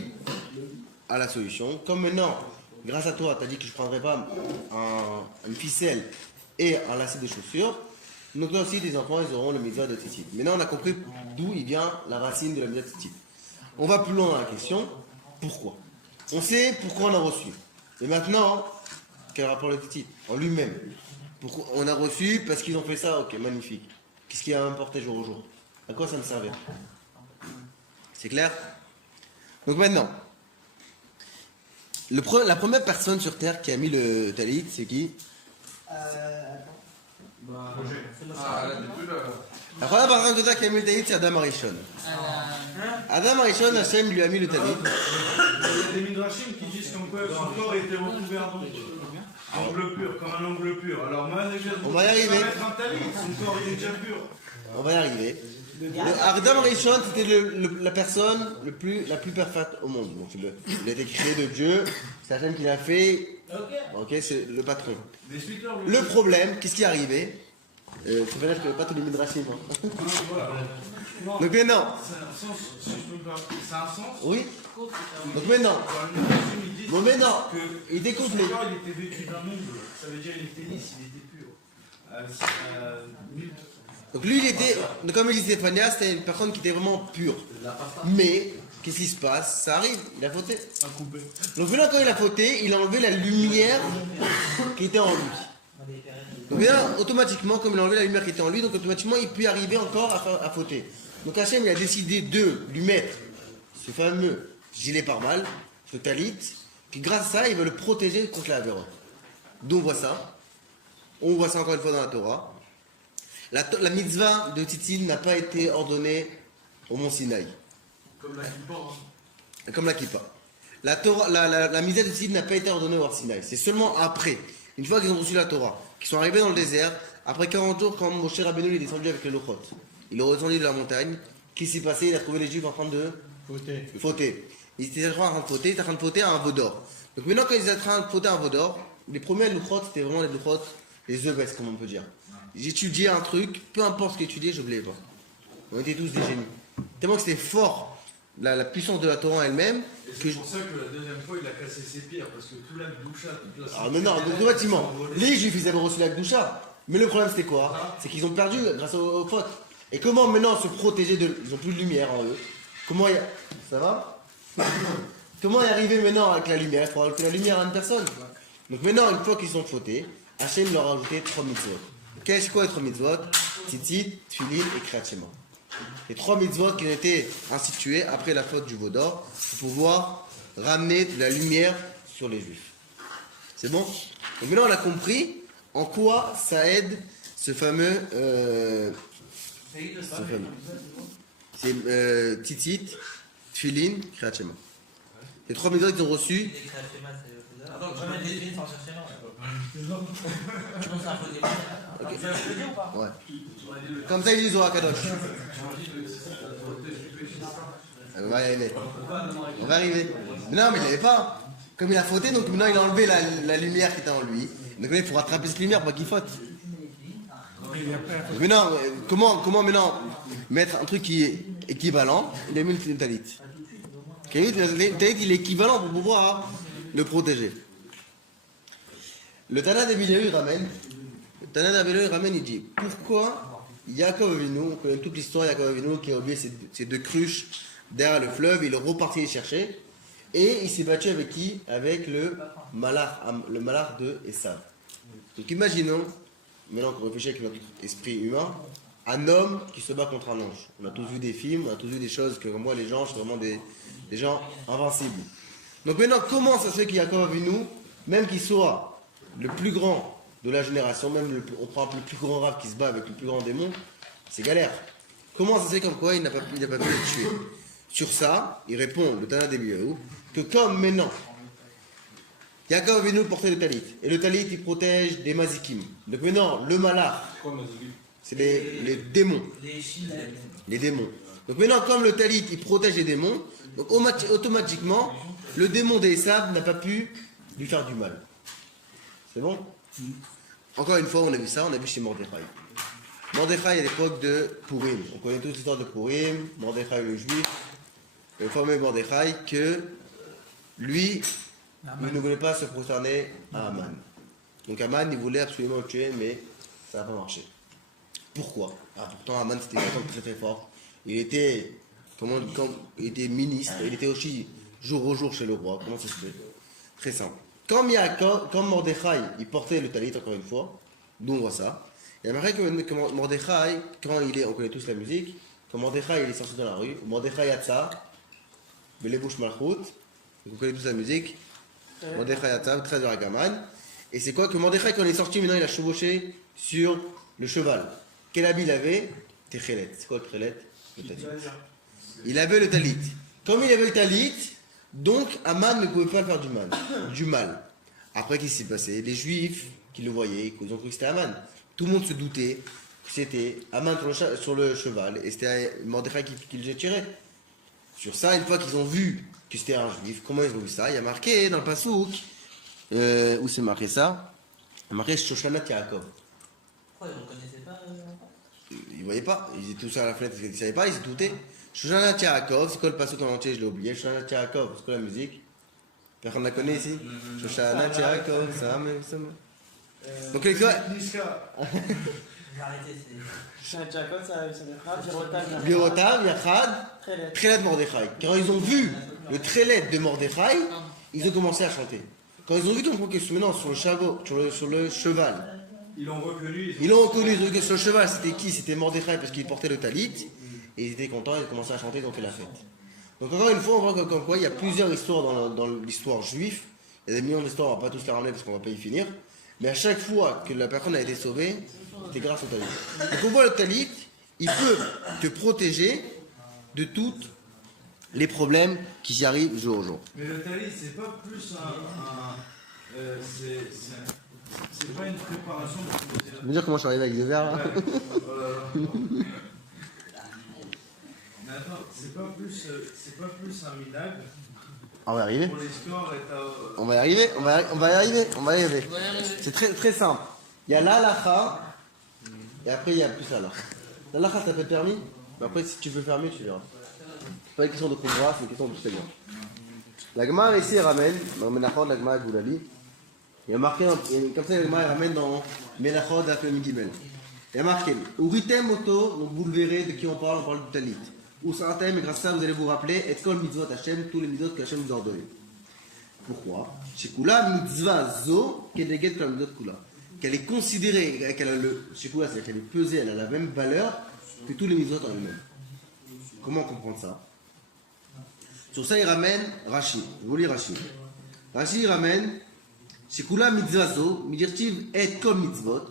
à la solution. Comme maintenant, grâce à toi, tu as dit que je ne prendrais pas une ficelle et un lacet de chaussures. Donc là aussi, tes enfants, ils auront le mitzvah de tzitzit. Maintenant, on a compris d'où il vient la racine de la mitzvah de tzitzit. On va plus loin dans la question. Pourquoi? On sait pourquoi on a reçu. Et maintenant, quel rapport le tzitzit en lui-même? Pourquoi on a reçu parce qu'ils ont fait ça, ok, magnifique. Qu'est-ce qui a importé jour au jour? À quoi ça me servait? C'est clair? Donc maintenant, La première personne sur Terre qui a mis le talit, c'est qui? Ah, là, t'es plus là. La première personne sur Terre qui a mis le talit, c'est Adam Arishon. Adam Arishon, Hachem lui a mis le talit. Il y a des midrashim qui disent comme quoi son corps était recouvert d'angle pur, comme un angle pur. Alors moi, On va y arriver. mettre un talit, son corps il est déjà pur. On va y arriver. Adam Arishon, c'était la personne la plus parfaite au monde. Donc, il a été créé de Dieu, c'est Hachem qui l'a fait. Ok, c'est le patron. Le problème, qu'est-ce qui est arrivé? C'est vrai que je ne connais pas tous les midrashim. Hein. Donc maintenant. C'est un sens, si je peux me permettre. C'est un sens. Oui. Donc maintenant. Bon maintenant, il était complet. Son corps il était vêtu d'un ongle. Ça veut dire qu'il était lisse, il était pur. Donc lui, il était, comme il dit Stéphania, c'était une personne qui était vraiment pure. Mais, qu'est-ce qui se passe? Ça arrive, il a fauté. Donc maintenant, quand il a fauté, il a enlevé la lumière qui était en lui. Donc maintenant, automatiquement, comme il a enlevé la lumière qui était en lui, donc automatiquement, il peut arriver encore à fauter. Donc Hachem, il a décidé de lui mettre ce fameux gilet pare-balles, ce talit, qui grâce à ça, il veut le protéger contre la Avera. D'où on voit ça. On voit ça encore une fois dans la Torah. La mitzvah de Tzitzit n'a pas été ordonnée au mont Sinaï. Comme la kippa. Comme la kippa. La mitzvah de Tzitzit n'a pas été ordonnée au mont Sinaï. C'est seulement après, une fois qu'ils ont reçu la Torah, qu'ils sont arrivés dans le désert, après 40 jours, quand Moshe Rabbeinu est descendu avec les Lochot, il est redescendu de la montagne, qu'est-ce qui s'est passé? Il a trouvé les Juifs en train de fauter. Ils étaient en train de fauter, ils étaient en train de fauter à un veau d'or. Donc maintenant, quand ils étaient en train de fauter à un veau d'or, les premiers Lochot, c'était vraiment les Lochot, les œufs, comme on peut dire. J'étudiais un truc, peu importe ce que j'étudiais, je n'oubliais pas. On était tous des génies. Tellement que c'était fort, la puissance de la Torah elle-même. C'est pour ça que la deuxième fois, il a cassé ses pierres, parce que tout la Gdoucha, toute la... Ah mais non, donc automatiquement, les Juifs, ils avaient reçu la Gdoucha. Mais le problème, c'était quoi? C'est qu'ils ont perdu grâce aux fautes. Et comment maintenant se protéger de... Ils n'ont plus de lumière en eux. Comment y a... Ça va? Comment y arriver maintenant avec la lumière? Il faut rajouter la lumière à une personne. Donc maintenant, une fois qu'ils sont fautés, Hachem leur a ajouté 3 mitzvot. Qu'est-ce quoi les 3 mitzvot? Tzitzit, Tfilin et Kriyat Shema. Les 3 mitzvot qui ont été institués après la faute du veau d'or pour pouvoir ramener de la lumière sur les Juifs. C'est bon? Donc maintenant on a compris en quoi ça aide ce fameux... c'est Tzitzit, Tfilin, Kriyat Shema. Les 3 mitzvot qu'ils ont reçus. Ouais. Comme ça, ils disent au Hakadosh. On va y arriver. On va arriver. Non, mais il n'avait pas. Comme il a fauté, donc maintenant il a enlevé la lumière qui était en lui. Donc là, il faut rattraper cette lumière pour pas qu'il faute. Donc maintenant, comment maintenant mettre un truc qui est équivalent? Il a mis le talit. Le talit, il est équivalent pour pouvoir le protéger. Le Tana d'Abiléu ramène. Le Tana d'Abiléu ramène, il dit pourquoi Yaakov Avinu, on connaît toute l'histoire, Yaakov Avinu qui a oublié ses 2 cruches derrière le fleuve, il est reparti les chercher et il s'est battu avec qui? Avec le malach de Esav. Donc imaginons, maintenant qu'on réfléchit avec notre esprit humain, un homme qui se bat contre un ange. On a tous vu des films, on a tous vu des choses que moi les gens, c'est vraiment des gens invincibles. Donc maintenant, comment ça se fait qu'il Yaakov Avinu, même qu'il soit le plus grand de la génération, même on prend le plus grand rave qui se bat avec le plus grand démon, c'est galère. Comment ça se fait comme quoi il n'a pas pu le tuer? Sur ça, il répond, le Tana d'Abiléu, que comme maintenant, Yaakov Avinu portait le talit, et le talit il protège des mazikim. Donc maintenant, le malach, c'est les démons. Les démons. Donc maintenant, comme le talit il protège les démons, donc automatiquement, le démon d'Esav n'a pas pu lui faire du mal. C'est bon? Encore une fois, on a vu ça, on a vu chez Mordechai. Mordechai à l'époque de Purim. On connaît toute l'histoire de Purim, Mordechai le juif, le fameux Mordechai que lui, il ne voulait pas se prosterner à Haman. Donc Haman, il voulait absolument le tuer, mais ça n'a pas marché. Pourquoi? Pourtant Haman c'était quelqu'un très très fort. Il était, il était ministre, il était aussi jour au jour chez le roi. Comment ça se fait? Très simple. Quand Mordechai, il portait le talit encore une fois, d'où on voit ça. Et après que Mordechai, quand il est, on connaît tous la musique, quand Mordechai il est sorti dans la rue, Mordechai Yatsa, Belebouch Malchut, on connaît tous la musique, Mordechai Atzav, 13 Ragaman. Et c'est quoi que Mordechai, quand il est sorti, maintenant il a chevauché sur le cheval. Quel habit il avait? Techelet. C'est quoi le Techelet? Le talit. Il avait le talit. Comme il avait le talit, donc Aman ne pouvait pas faire du mal. Après, qu'est-ce qui s'est passé? Les Juifs qui le voyaient, ils ont cru que c'était Aman. Tout le monde se doutait que c'était Aman sur le cheval et c'était Mordechai qui le tirait. Sur ça, une fois qu'ils ont vu que c'était un Juif, comment ils ont vu ça? Il y a marqué dans le Passouk, où c'est marqué ça? Il y a marqué Shoshanat Yaakov. Pourquoi ils ne connaissaient pas Ils ne voyaient pas, ils étaient tous à la fenêtre, ils ne savaient pas, ils se doutaient. Shoshanat Yaakov, c'est quoi le Passouk en entier? Je l'ai oublié. Shoshanat Yaakov, c'est quoi la musique? Personne ne la connaît ici? Shoshanat Yaakov, ça même. Donc les gars. Niska. J'ai arrêté, c'est. Birotav, Yachad, Trelet Mordechai. Quand ils ont vu le Trelet de Mordechai, ils ont commencé à chanter. Quand ils ont vu donc que maintenant sur le cheval, Ils l'ont reconnu. ils ont vu que sur le cheval c'était qui? C'était Mordechai parce qu'il portait le talit. Et ils étaient contents, ils ont commencé à chanter, ils ont fait la fête. Donc encore une fois, on voit comme quoi il y a plusieurs histoires dans l'histoire juive. Il y a des millions d'histoires, on ne va pas tous les ramener parce qu'on ne va pas y finir. Mais à chaque fois que la personne a été sauvée, c'était grâce au talit. Donc on voit le talit, il peut te protéger de tous les problèmes qui y arrivent jour au jour. Mais le talit, c'est pas plus c'est pas une préparation pour Tu veux dire comment je suis arrivé avec des verres là? Mais attends, c'est pas plus un minag On va y arriver. pour l'histoire On va y arriver. C'est très, très simple. Il y a l'alacha, et après il y a plus l'alacha. L'alacha, ça fait permis, mais après si tu veux faire mieux, tu verras. C'est pas une question de Khumra, c'est une question de tout la Gemara ici ramène, dans Menachot, la Gemara Goulali, il y a marqué, comme ça la Gemara ramène dans Menachot, la Femme Gimel. Il y a marqué, Uritem Oto, donc vous le verrez de qui on parle du Talit. Ou Saratem, et grâce à ça vous allez vous rappeler, et Kol Mitzvot Hashem, tous les mitzvot que Hashem vous a ordonnés. Pourquoi? Chez Kula Mitzvah Zo, Kedeged Kol Mitzvot Kula. Qu'elle est considérée, qu'elle a le, chez Kula, c'est-à-dire qu'elle est pesée, elle a la même valeur que tous les mitzvot en eux-mêmes. Comment comprendre ça? Sur ça, il ramène Rashi. Je vous lis Rashi. Rashi, il ramène Shekula mitzvah zo, midirtiv et kol mitzvot,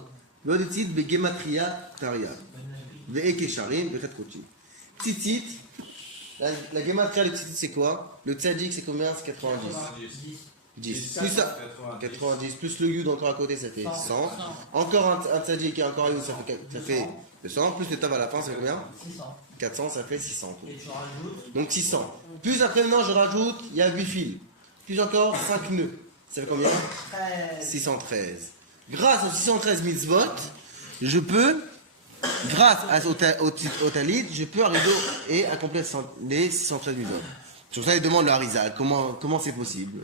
ve'oditzit begematria taria, ve'ekesharim, ve'chet kochim. Tzitzit, la gematria de tzitzit, c'est quoi? Le tzadik, c'est combien? C'est 90. 10. Plus ça, 90. Plus le yud encore à côté, ça fait 100. Encore un tzadik et encore un yud, ça fait 200. Plus le tav à la fin, ça fait combien? 400, ça fait 600. Et tu rajoutes. Donc 600. Plus après maintenant, je rajoute, il y a 8 fils. Plus encore 5 nœuds. Ça fait combien? 613. Grâce aux 613 mitzvot, je peux, grâce au talit, je peux arriver et accomplir les 613 mitzvot. Sur ça, il demande le Harizal, comment c'est possible?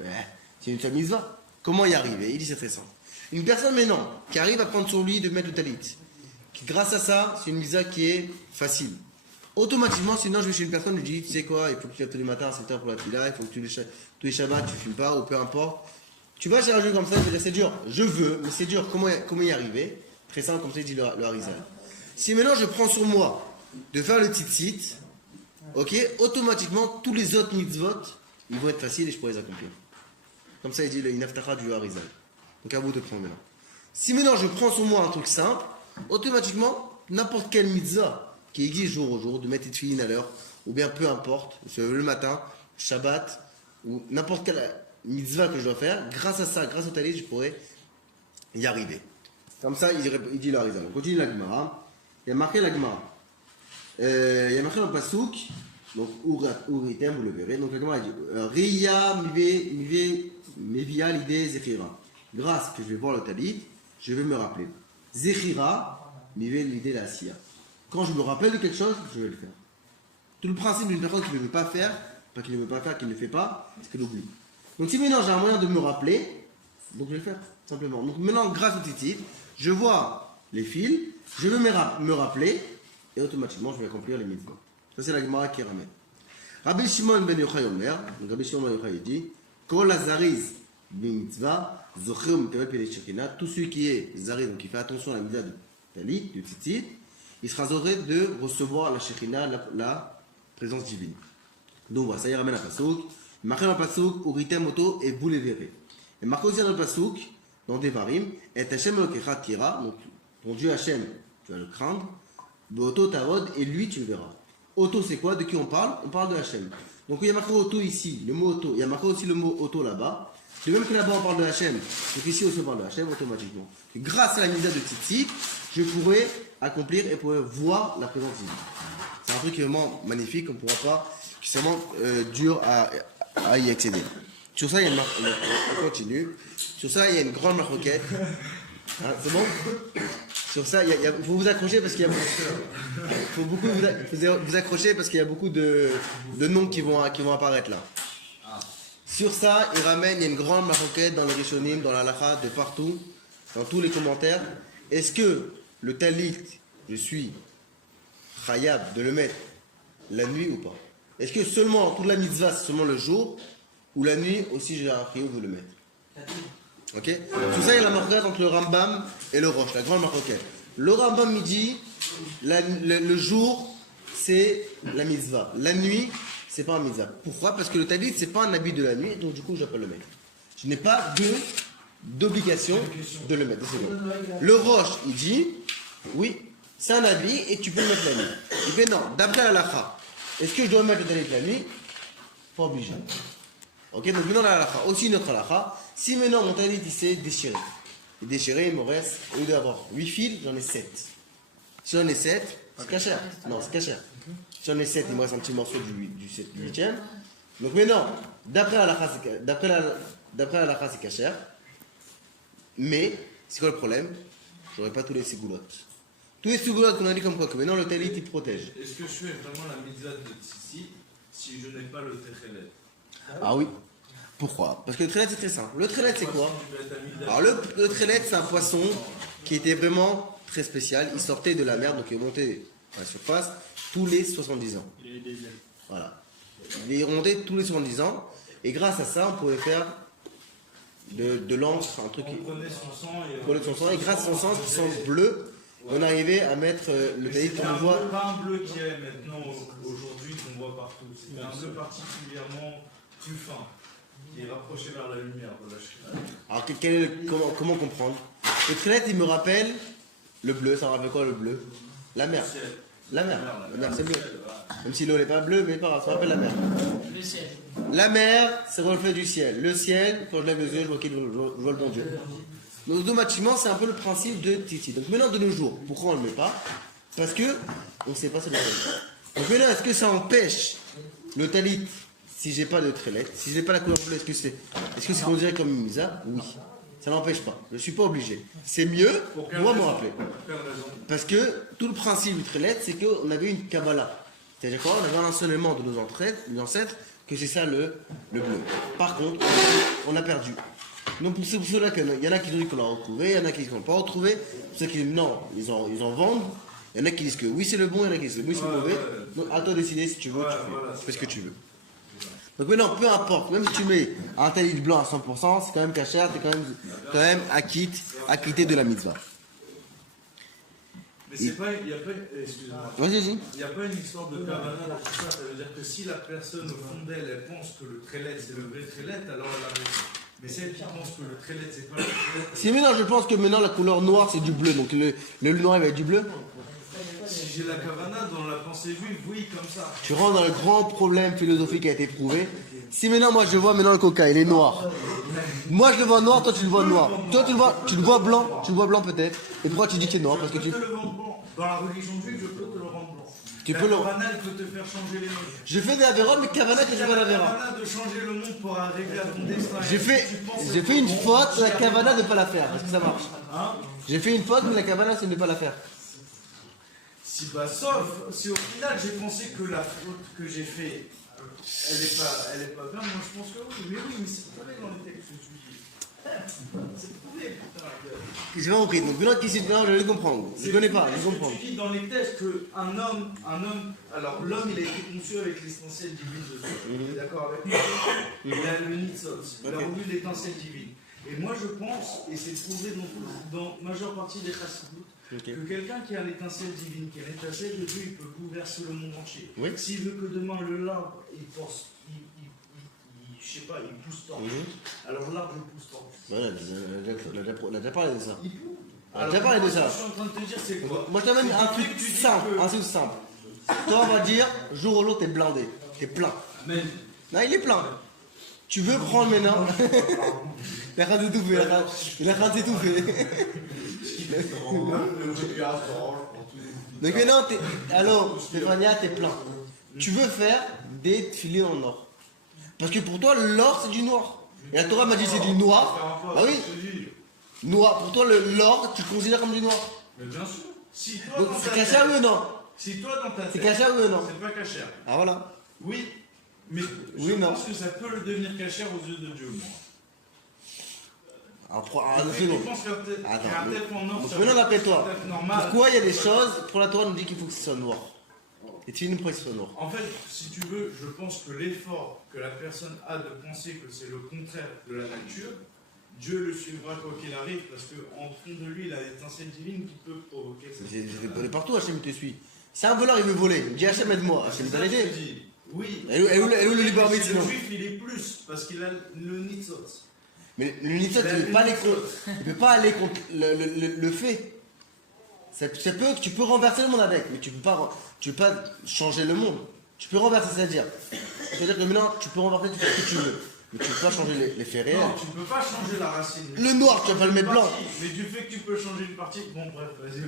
C'est une seule mitzvah. Comment y arriver? Il dit c'est très simple. Une personne maintenant, qui arrive à prendre sur lui de mettre le talit, grâce à ça, c'est une mitzvah qui est facile. Automatiquement, sinon je vais chez une personne, je lui dis, tu sais quoi, il faut que tu lèves tous les matins à 7h pour la fila, il faut que tous les Shabbats tu ne fumes pas, ou peu importe. Tu vas chez un jeu comme ça, il va dire, c'est dur, je veux, mais c'est dur, comment y arriver? Très simple, comme ça, il dit le Harizal. Si maintenant je prends sur moi de faire le tzitzit, ok, automatiquement, tous les autres mitzvot, ils vont être faciles et je pourrai les accomplir. Comme ça, il dit le inaftara du Harizal. Donc à vous de prendre maintenant. Si maintenant je prends sur moi un truc simple, automatiquement, n'importe quelle mitzvah qui exige jour au jour, de mettre les tefilines à l'heure, ou bien peu importe, le matin, Shabbat, ou n'importe quelle mitzvah que je dois faire, grâce à ça, grâce au talit, je pourrais y arriver. Comme ça, il dit le Harizal. On continue la Gemara. Il y a marqué la Gemara. Il y a marqué dans le Passouk, donc Uritem, vous le verrez. Donc la Gemara dit Riya mevia l'idée Zechira. Grâce que je vais voir le talit, je vais me rappeler. Zechira, mivé l'idée la Asiya. Quand je me rappelle de quelque chose, je vais le faire. Tout le principe d'une personne qui ne veut pas faire, pas qu'il ne veut pas faire, qu'il ne fait pas, c'est qu'elle oublie. Donc si maintenant j'ai un moyen de me rappeler, donc je vais le faire, simplement. Donc maintenant, grâce au titre, je vois les fils, je vais me rappeler, et automatiquement je vais accomplir les mitzvot. Ça c'est la Gemara qui ramène. Rabbi Shimon ben Yochai Omer, donc Rabbi Shimon ben Yochai dit, Kol Azariz mitzvah, zocher mekabel pele shekina, tout celui qui est zariz, donc qui fait attention à la mitzvah de talit, du tzitzit, il sera zoré de recevoir la Shekhinah, la présence divine. Donc voilà, ça y ramène à Passouk. Marqué dans Passouk, Uritem Oto et vous les verrez. Et marqué aussi dans le Passouk, dans Devarim, et Hachem Elokecha Tira, donc ton Dieu Hachem, tu vas le craindre, Beoto Tarod, et lui tu le verras. Oto c'est quoi? De qui on parle? On parle de Hachem. Donc il y a marqué Oto ici, le mot Oto, il y a marqué aussi le mot Oto là-bas. Et même que là-bas on parle de Hachem, donc ici aussi on parle de Hachem automatiquement. Et grâce à la mise de Tzitzit, je pourrais accomplir et pourrais voir la présence divine. C'est un truc qui est vraiment magnifique, on ne pourra pas, qui est vraiment dur à y accéder. Sur ça, il y a une on continue. Sur ça, il y a une grande marquette. Hein, c'est bon? Sur ça, il faut vous accrocher parce qu'il y a faut beaucoup vous accrocher parce qu'il y a beaucoup de noms qui vont apparaître là. Sur ça, il ramène, il y a une grande marquette dans le Rishonim, dans la Lacha, de partout, dans tous les commentaires. Est-ce que le talit, je suis khayab de le mettre la nuit ou pas? Est-ce que seulement toute la mitzvah, c'est seulement le jour, ou la nuit aussi j'ai un khayab de le mettre? Ok? Sur ça, il y a la marquette entre le Rambam et le Rosh, la grande marquette. Le Rambam il dit le jour, c'est la mitzvah. La nuit, c'est pas un mitzvah. Pourquoi? Parce que le talit, c'est pas un habit de la nuit, donc du coup, je dois pas le mettre. Je n'ai pas d'obligation de le mettre. Le Rosh, il dit, oui, c'est un habit et tu peux le mettre la nuit. Il fait non, d'après la halakha, est-ce que je dois mettre le talit la nuit? Pas obligé. Ok, donc maintenant la halakha, aussi notre halakha, si maintenant mon talit il s'est déchiré, il me reste, au lieu d'avoir 8 fils, j'en ai 7. Si j'en ai 7, c'est cachère. Non, c'est cachère. Si j'en ai 7, il me reste un petit morceau du 8e. Donc maintenant, d'après la halakha, c'est cachère. Mais, c'est quoi le problème? J'aurais pas tous les ségoulottes. Tous les ségoulottes qu'on a dit comme quoi que maintenant le talit il protège. Est-ce que je fais vraiment la mitzvah de Tzitzi si je n'ai pas le Techelet? Ah oui. Pourquoi? Parce que le trelet c'est très simple. Le trelet c'est quoi? Alors le trelet c'est un poisson qui était vraiment très spécial. Il sortait de la mer, donc il est monté à la surface tous les 70 ans. Voilà. Il est remonté tous les 70 ans. Et grâce à ça, on pouvait faire de l'encre, un truc qui... On prenait son sang et grâce à son sang qui sent bleu, on arrivait à mettre le talit qu'on voit. C'est pas un bleu qui est maintenant aujourd'hui qu'on voit partout. C'est un bleu particulièrement plus fin, qui est rapproché vers la lumière de la Shekhinah. Alors comment comprendre? Le trelet il me rappelle le bleu, ça me rappelle quoi le bleu? La mer. La mer c'est bleu. Même si l'eau n'est pas bleue, mais pas grave, ça rappelle la mer. Le ciel. La mer, c'est le reflet du ciel. Le ciel, quand je lève les yeux, je vois le bon Dieu. Donc automatiquement, c'est un peu le principe de Titi. Donc maintenant, de nos jours, pourquoi on ne le met pas? Parce que on ne sait pas ce que c'est. Donc maintenant, est-ce que ça empêche le talit si j'ai pas de trelet, si je n'ai pas la couleur bleue, est-ce que c'est considéré comme une misa? Oui. Ça n'empêche pas. Je ne suis pas obligé. C'est mieux pour moi me rappeler. Parce que tout le principe du trelet, c'est qu'on avait une Kabbalah. C'est-à-dire quoi? On avait un enseignement de nos ancêtres que c'est ça le bleu. Par contre, on a perdu. Donc c'est pour cela qu'il y en a qui disent qu'on l'a retrouvé, il y en a qui disent qu'on l'a pas retrouvé. Ceux qui disent non, ils en vendent. Il y en a qui disent que oui c'est le bon, il y en a qui disent que oui c'est le mauvais. Donc à toi de décider si tu veux, tu fais ce que tu veux. Donc maintenant, peu importe, même si tu mets un talit blanc à 100%, c'est quand même cachère, c'est quand même acquitté de la mitzvah. Mais c'est pas, il n'y a pas, excusez-moi. Vas-y. Il n'y a pas une histoire de Kavana dans tout ça. Ça veut dire que si la personne au fond d'elle, elle pense que le trelet c'est le vrai trelet, alors elle a raison. Mais celle qui pense que le trelet c'est pas le trelet. Si maintenant je pense que maintenant la couleur noire c'est du bleu, donc le noir il va être du bleu. Si j'ai la Kavana dans la pensée juive, oui, comme ça. Tu rentres dans le grand problème philosophique qui a été prouvé. Si maintenant moi je vois maintenant le coca, il est noir. Moi je le vois noir, toi tu le vois noir. Toi tu le vois blanc peut-être. Et pourquoi tu dis que c'est noir? Parce que tu... Je peux te le rendre blanc. Dans la religion juive, je peux te le rendre blanc. Tu la peux le... Kavana, elle peut te faire changer les mondes. Je fais des avéras, mais Kavana que je fais l'Avera. La Kavana de changer le monde pour arriver à ton destin. J'ai fait une faute, la Kavana de ne pas la faire. Est-ce que ça marche? J'ai fait une faute, mais la Kavana c'est de ne pas la faire. Si, sauf si au final j'ai pensé que la faute que j'ai faite, elle est pas bien, moi je pense que oui. Mais c'est prouvé dans les textes juifs. C'est prouvé, putain. J'ai pas compris. Donc, maintenant, qui c'est je vais comprendre. Je connais pas, je comprends. Tu dis dans les textes qu'un homme, alors l'homme il a été conçu avec l'essentiel divine dessus. D'accord avec moi? Il a le Nitzot, il a revu l'étincelle divine. Et moi je pense, et c'est prouvé dans la majeure partie des chassidoutes, que quelqu'un qui a l'étincelle divine, qui a l'étincelle de Dieu, il peut bouleverser le monde entier. Oui. S'il veut que demain le l'arbre, il je sais pas, il pousse tant. Mhm. Alors l'arbre pousse tant. Voilà, on a déjà parlé de ça. Il pousse. On a déjà parlé de Ce que ça. je suis en train de te dire, c'est quoi? Moi, je t'amène un truc Tu dis simple, que- un truc simple. Toi, on va dire, jour au lot, t'es blindé, t'es plein. Mais Non, il est plein. Tu veux prendre maintenant. Il est en train de s'étouffer, il est en train de s'étouffer. Donc maintenant, alors, Stéphania, t'es plein. Tu veux faire des filets en or. Parce que pour toi, l'or, c'est du noir. Et la Torah m'a dit c'est du noir. Ah oui, noir. Pour toi, l'or, tu le considères comme du noir. Mais bien sûr. Si toi, Donc dans c'est ta caché tête- ou non? Si toi dans ta C'est tête, caché ou non? c'est pas cachère. Ah voilà. Oui, mais Oui, je non. pense que ça peut le devenir cachère aux yeux de Dieu, moi. C'est long. Je pense qu'un tel Attends, tef en or, donc ça maintenant, peut- d'après toi, un tef normal. pourquoi il y a des choses, pour la Torah, on nous dit qu'il faut que ce soit noir. Et tu nous pourquoi que ce soit noir. En fait, si tu veux, je pense que l'effort que la personne a de penser que c'est le contraire de la nature, Dieu le suivra quoi qu'il arrive, parce qu'en fond de lui, il a l'étincelle divine qui peut provoquer ça. J'ai volé partout, Hachem te suit. Si un voleur il veut voler, il me dit Hachem aide-moi, Hachem C'est t'a ça que je aidé. te dis. Oui. Et où le libre arbitre Le sinon? juif, il est plus, parce qu'il a le nitzot. Mais le nitzot, il ne peut pas aller contre le fait. Tu peux renverser le monde avec, mais tu peux pas changer le monde. Tu peux renverser, c'est-à-dire que maintenant, tu peux renverser, tu fais ce que tu veux. Mais tu peux pas changer les faits réels. Non, tu peux pas changer la racine. Le noir, tu vas pas le mettre blanc. Mais du fait que tu peux changer une partie, bon bref, vas-y.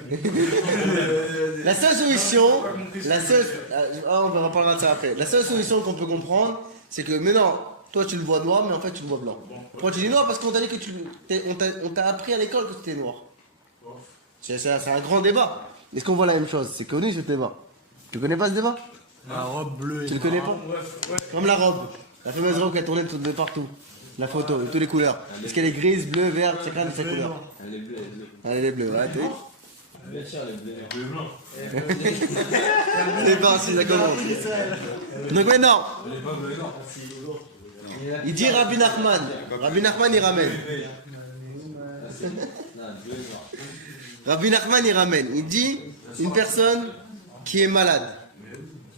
La seule solution, J'ai pas compris ce la que seule, tu veux faire. on va reparler de ça après. La seule solution qu'on peut comprendre, c'est que maintenant, toi tu le vois noir, mais en fait tu le vois blanc. Pourquoi tu dis noir? Parce qu'on t'a dit que on t'a appris à l'école que c'était noir. C'est un grand débat. Est-ce qu'on voit la même chose? C'est connu ce débat. Tu connais pas ce débat? La robe bleue. Tu le connais pas? Bref, ouais. Comme la robe. La fameuse robe qui a tourné de partout. La photo, de toutes les couleurs. Est-ce qu'elle est grise, bleue, verte, chacun de ses couleurs? elle est bleue, elle est bleue. Elle est bleue, ouais, t'es. Bien sûr, elle est bleue. Elle est blanc. C'est parti, ça commence. Donc maintenant, Elle est pas bleue, non. il dit Rabbi Nachman. Rabbi Nachman, il ramène. Non, bleu et noir. Rabbi Nachman, il ramène. Il dit une personne qui est malade.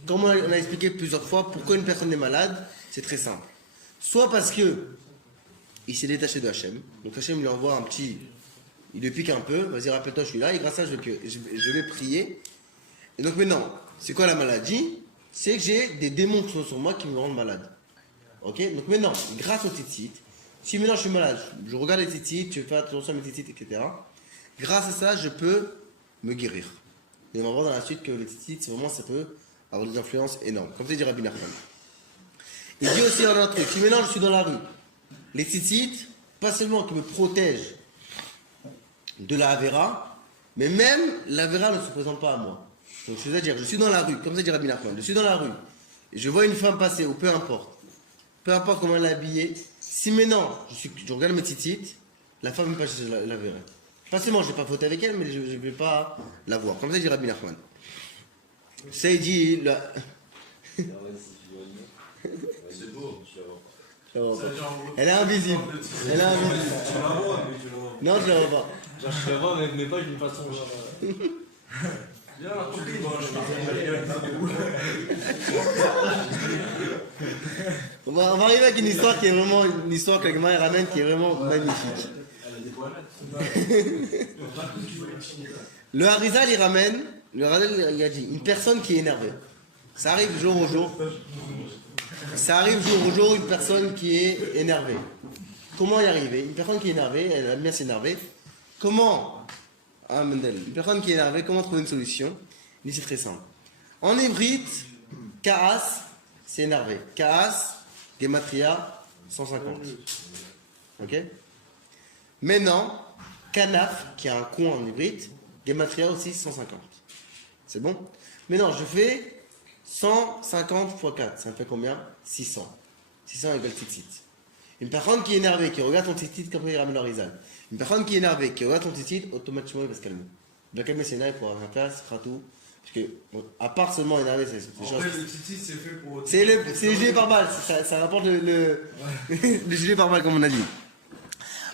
Comme on a expliqué plusieurs fois, pourquoi une personne est malade, c'est très simple. Soit parce que il s'est détaché de Hachem. Donc Hachem lui envoie un petit. Il le pique un peu. Vas-y, rappelle-toi, je suis là. Et grâce à ça, je vais prier. Et donc maintenant, c'est quoi la maladie? C'est que j'ai des démons qui sont sur moi qui me rendent malade. Ok? Donc maintenant, grâce aux tzitzit, si maintenant je suis malade, je regarde les tzitzit, je fais attention à mes tzitzit, etc. Grâce à ça, je peux me guérir. Et on va voir dans la suite que les tzitzit, vraiment, ça peut avoir des influences énormes. Comme ça dit Rabbi Nachman. Il dit aussi un autre truc. Si maintenant je suis dans la rue, les tzitzit, pas seulement qui me protègent de la Avera, mais même l'Avera ne se présente pas à moi. Donc c'est-à-dire, je suis dans la rue, comme ça dit Rabbi Nachman, je suis dans la rue, et je vois une femme passer, ou peu importe comment elle est habillée, si maintenant je regarde mes tzitzit, la femme me passe chez l'Avera. Pas seulement je ne vais pas faute avec elle, mais je ne vais pas la voir. Comme ça dit Rabbi Nachman. Ça il dit... C'est beau. Elle est invisible. Elle est invisible. Tu la vois, mais tu la vois. Non, je la vois pas. Genre, je la vois, mais pas d'une façon. Viens, tu dis, bon, je On va arriver avec une histoire qui est vraiment une histoire que Gemara ramène qui est vraiment magnifique. Le Harizal il ramène, le Harizal il a dit une personne qui est énervée. Ça arrive jour au jour. Ça arrive jour au jour une personne qui est énervée. Comment y arriver? Une personne qui est énervée, elle aime bien s'énerver. Comment? Ah Mendel, une personne qui est énervée, comment trouver une solution? Il dit c'est très simple. En hébrite, Kaas, c'est énervé. Kaas, Gematria, 150. Ok? Maintenant, Kanaf, qui a un coin en hybride, Gematria aussi 150. C'est bon? Maintenant, je fais 150 x 4. Ça me fait combien? 600. 600 égale tzitzit. Une personne qui est énervée, qui regarde ton tzitzit comme il ramène l'horizon. Une personne qui est énervée, qui regarde ton tzitzit, automatiquement il va se calmer. Il va calmer ses nerfs pour rien faire, ce sera tout. Parce que, bon, à part seulement énervé, c'est des En choses. fait, le titi, c'est fait pour. C'est le gilet pare-balles, ça rapporte le gilet pare-balles comme on a dit.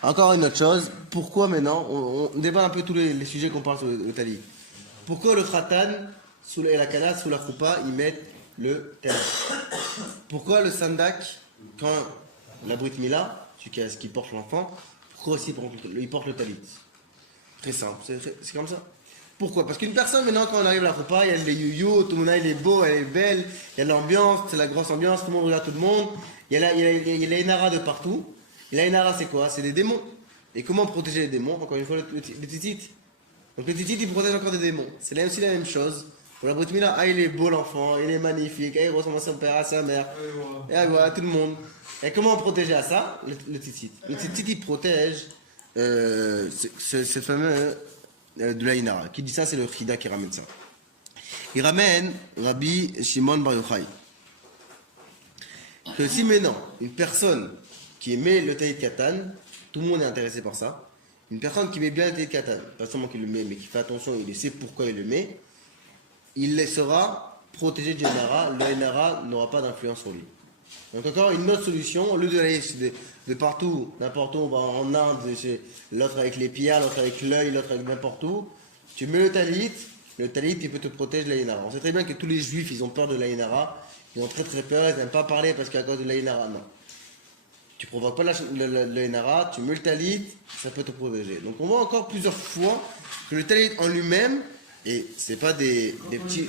Encore une autre chose, pourquoi maintenant, on débat un peu tous les sujets qu'on parle sur le tali. Pourquoi le khatan et la kana sous la choupa, ils mettent le tel? Pourquoi le sandak, quand la Brit Mila, celui qui porte l'enfant, pourquoi aussi il porte le talit? Très simple, c'est comme ça. Pourquoi? Parce qu'une personne, maintenant, quand on arrive à la repas, il y a les you-you, tout le monde il est beau, elle est belle, il y a l'ambiance, c'est la grosse ambiance, tout le monde regarde tout le monde, il y a la Inara de partout. Et la Inara, c'est quoi? C'est des démons. Et comment protéger les démons? Encore une fois, le titit. Donc le titit, il protège encore des démons. C'est aussi la même chose. Pour la Brit Mila, il est beau l'enfant, il est magnifique, il ressemble à son père, à sa mère, et voilà, tout le monde. Et comment protéger à ça? Le titit. Le titit, il protège ce fameux de la Inara. Qui dit ça? C'est le Chida qui ramène ça. Il ramène Rabbi Shimon Bar Yochai. Que si maintenant, une personne qui met le talit katan, tout le monde est intéressé par ça, une personne qui met bien le talit katan, pas seulement qui le met, mais qui fait attention, il sait pourquoi il le met, il sera protégé de Inara, le Inara n'aura pas d'influence sur lui. Donc encore une autre solution, au lieu d'aller de partout, n'importe où, on va en Inde, l'autre avec les pierres, l'autre avec l'œil, l'autre avec n'importe où, tu mets le talit il peut te protéger de la Inara. On sait très bien que tous les juifs, ils ont peur de la Inara, ils ont très très peur, ils n'aiment pas parler parce qu'à cause de la Inara, non. Tu provoques pas la Inara, tu mets le talit, ça peut te protéger. Donc on voit encore plusieurs fois que le talit en lui-même, et c'est pas des petits...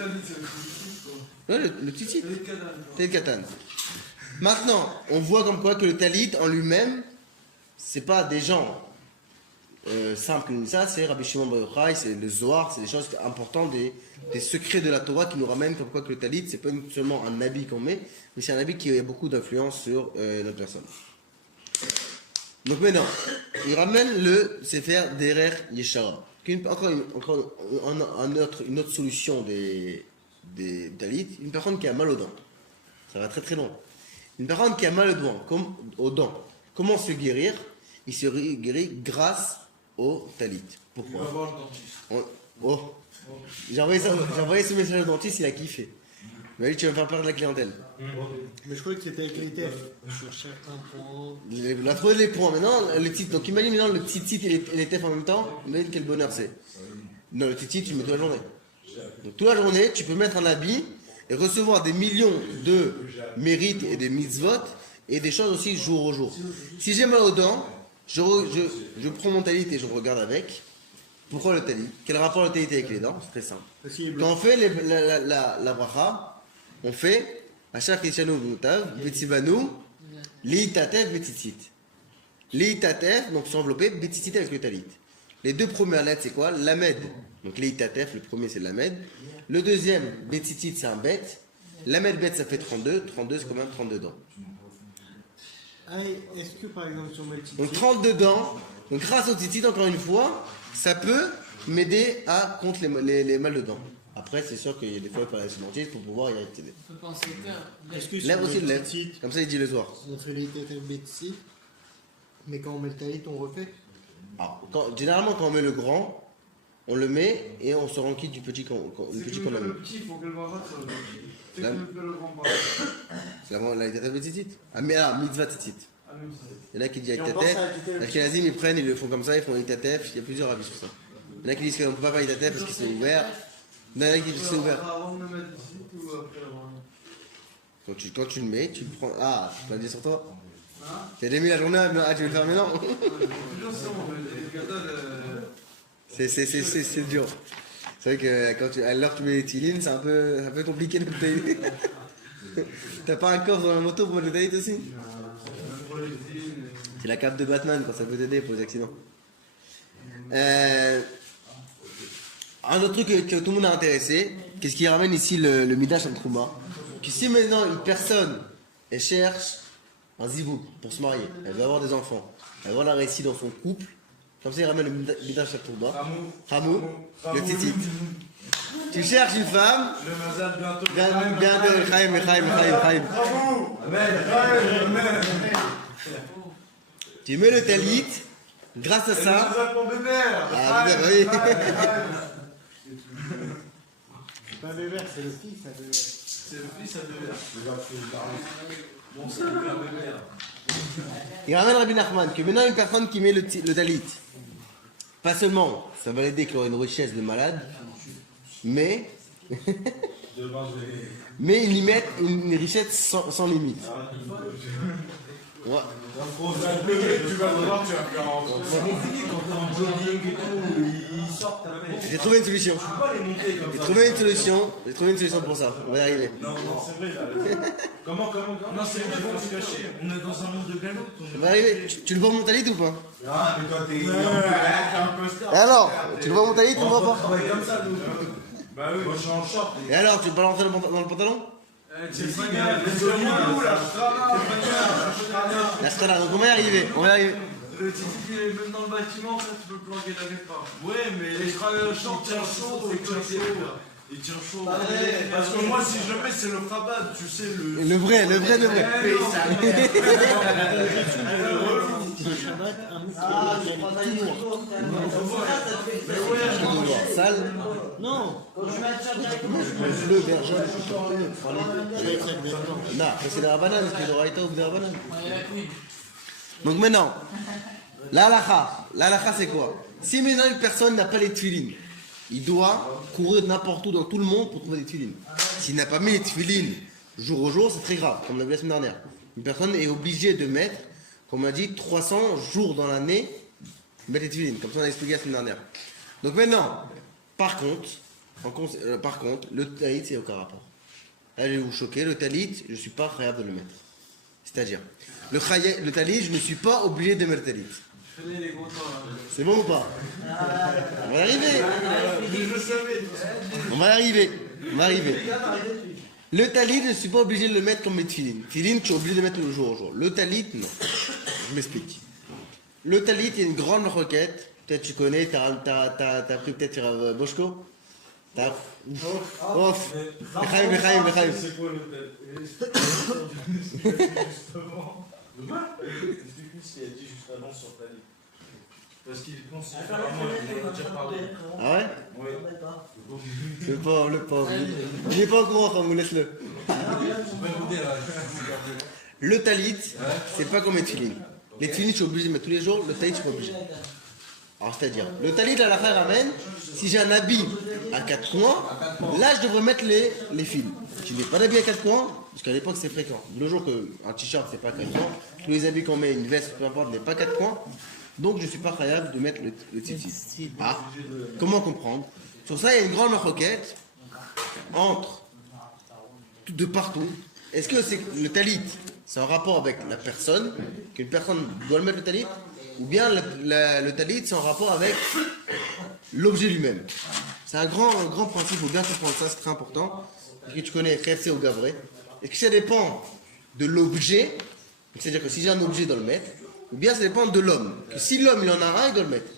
Ouais, le titit. Talit katan. Maintenant, on voit comme quoi que le talit en lui-même, c'est pas des gens simples comme ça, c'est Rabbi Shimon Bar Yochai, c'est le Zohar, c'est des choses importantes, des secrets de la Torah qui nous ramènent comme quoi que le talit, c'est pas seulement un habit qu'on met, mais c'est un habit qui a beaucoup d'influence sur notre personne. Donc maintenant, il ramène le Sefer Derer Yeshara. Encore une autre solution des talits, une personne qui a mal aux dents. Ça va très très loin. Une personne qui a mal aux dents, comment se guérir? Il se guérit grâce au talit. Pourquoi? Il va voir le dentiste. J'ai envoyé ce message au dentiste, il a kiffé. Il m'a dit, tu vas me faire perdre la clientèle. Mais je croyais que c'était avec les TF sur certains points. Il a trouvé les points. Maintenant, le titre. Donc imagine maintenant le petit titre et les TF en même temps. Imagine quel bonheur c'est. Non, le petit titre, tu le mets toute la journée. Donc toute la journée, tu peux mettre un habit et recevoir des millions de mérites et de mitzvot et des choses aussi jour au jour. Si j'ai mal aux dents, je prends mon talit et je regarde avec. Pourquoi le talit? Quel rapport le talit avec les dents? C'est très simple. Quand on fait la bracha, on fait Achar Kishanu V'Mutav, V'Tzivanu, Li'itatef, V'Tzitzit. Li'itatef, donc s'envelopper, V'Tzitzit avec le talit. Les deux premières lettres, c'est quoi? Lamed. Donc Li'itatef, le premier c'est Lamed. Le deuxième, V'Tzitzit, c'est un bet. Lamed bet, ça fait 32. 32, c'est quand même 32 dents. Ah, est-ce que par exemple sur le Donc 32 dents. Donc grâce au tzitzit, encore une fois, ça peut m'aider à contre les mal de dents. Après, c'est sûr qu'il y a des fois, il faut aller chez le dentiste pour pouvoir y accéder. On peut penser que. Est-ce que Lève aussi le lèvre. titre, Comme ça, il dit le soir. on fait les TF Betsy, mais quand on met le talit, on refait? Alors, généralement, quand on met le grand, on le met et on se rend quitte du petit qu'on a Le mis. petit, il faut que le bras soit le petit. C'est que le grand bras. C'est vraiment la tête de tzitzit. Ah, mais alors, mitzvah tzitzit. Ah, même ça. Il y en a qui disent avec Et ta on pense tête. à ajouter le Les Ashkenazim, ils prennent, ils le font comme ça, ils font itatef. Il y a plusieurs avis sur ça. Il y en a qui disent qu'on ne peut pas faire itatef parce qu'ils sont ouverts. Il y en a qui disent que c'est ouvert. Avant de le mettre ici ou après l'avoir mis? Quand tu le mets, tu le prends. Ah, tu peux le dire sur toi. Hein? Tu as déjà mis la journée, ah, tu veux le faire maintenant? Toujours ça, mais le gâteau, C'est dur. C'est vrai que quand à l'heure que tu mets les tilines, c'est un peu compliqué de le tailler. T'as pas un coffre dans la moto pour mettre le tailler aussi? C'est la cape de Batman quand ça peut t'aider pour les accidents. Un autre truc que tout le monde a intéressé, qu'est-ce qui ramène ici le Midash en Trouma? Que si maintenant une personne, elle cherche un zivou pour se marier, elle veut avoir des enfants, elle veut avoir la réussite dans son couple, comme ça il ramène le Midash en Trouma. Ramou, le titit. Tu cherches une femme, le mazal bientôt. bien de Chaim. Tu mets le talit, grâce à Le ça. mazal pour Bébert. Ah, oui. C'est pas Bébert, c'est le fils à Bébert. C'est le fils à Bébert. Bon, c'est le père Bébert. Il ramène Rabbi Nachman que maintenant une personne qui met le talit, pas seulement ça va l'aider qu'il aura une richesse de malade, mais il y met une richesse sans limite. Ouais. Tu vas le voir, tu vas faire en Quand t'es en jogging et tout, ils sortent ta pêche. J'ai trouvé une solution. Tu peux pas les monter comme J'ai ça. trouvé une solution. J'ai trouvé une solution pour ça. On va y arriver. Non, c'est vrai, là. Comment Non, c'est vrai, il faut se cacher. On est dans un monde de galoute. On va y arriver. Tu le vois mon talit ou pas? Ah, mais toi, t'es un poster. Et alors? Tu le vois mon talit ou pas? Travaille comme ça, nous. Bah oui, moi, je suis en short. Et alors, tu peux pas rentrer dans le pantalon? C'est pas grave, les oignons, là. Là, c'est là. Donc on va y arriver. On va y arriver. Le titi, il est même dans le bâtiment, ça, tu peux le planquer dans les pas. Ouais, mais Les travailleurs short, il tient chaud, il tient chaud. Il tient chaud. Parce que moi, si je le mets, c'est le rabat, tu sais, le. Le vrai. Ah, je prends ta ligne autour, Sale. Non, quand je mets un t-shirt directement, Bleu, vert, jaune. Non, c'est de la banane, c'est de la ou de la banane. Donc maintenant, l'halakha c'est quoi? Si maintenant une personne n'a pas les tefilines, il doit courir n'importe où dans tout le monde pour trouver des tefilines. S'il n'a pas mis les tefilines jour au jour, c'est très grave, comme on l'a vu la semaine dernière. Une personne est obligée de mettre, comme on a dit, 300 jours dans l'année, mettre les tefilines, comme ça on a expliqué la semaine dernière. Donc maintenant, par contre, le talit c'est aucun rapport. Là je vais vous choquer, le talit, je ne suis pas capable de le mettre. C'est-à-dire, le talit, je ne suis pas obligé de mettre le talit. fais les gros temps, là. C'est bon ou pas? On va y arriver. On va y arriver. On va y arriver. Le talit, je ne suis pas obligé de le mettre comme mes tefilines. Tefilines, tu es obligé de le mettre le jour au jour. Le talit, non. Je m'explique. Le talit, il y a une grande requête. Peut-être tu connais, t'as pris peut-être sur Boschko. T'as... Ouf. Lechaim. C'est quoi l'hôtel? Justement. Explique-nous ce qu'il a dit juste avant sur ta liste. Parce qu'il pense vraiment, il en a déjà parlé. Ah ouais? Oui. Le pauvre. Il n'est pas au courant, enfin, vous laisse-le. Le talit, c'est pas comme les tefilines. Les tefilines, je suis obligé de mettre tous les jours. Le talit, je suis pas obligé. Alors, c'est-à-dire, le talit, la l'affaire ramène, si j'ai un habit à 4 coins, là, je devrais mettre les fils. Je n'ai pas d'habit à 4 coins, parce qu'à l'époque, c'est fréquent. Le jour qu'un t-shirt, c'est pas 4 coins, tous les habits qu'on met, une veste, peu importe, n'est pas 4 coins. Donc, je ne suis pas capable de mettre le tzitzit. Ah, comment comprendre? Sur ça, il y a une grande requête entre, de partout. Est-ce que c'est le talit, c'est en rapport avec la personne, qu'une personne doit le mettre le talit, ou bien le talit, c'est en rapport avec l'objet lui-même? C'est un grand principe, il faut bien comprendre ça, c'est très important. Est-ce que tu connais Khefse ou Gavré? Est-ce que ça dépend de l'objet, c'est-à-dire que si j'ai un objet, je dois le mettre, ou bien ça dépend de l'homme, que si l'homme il en a un, il doit le mettre.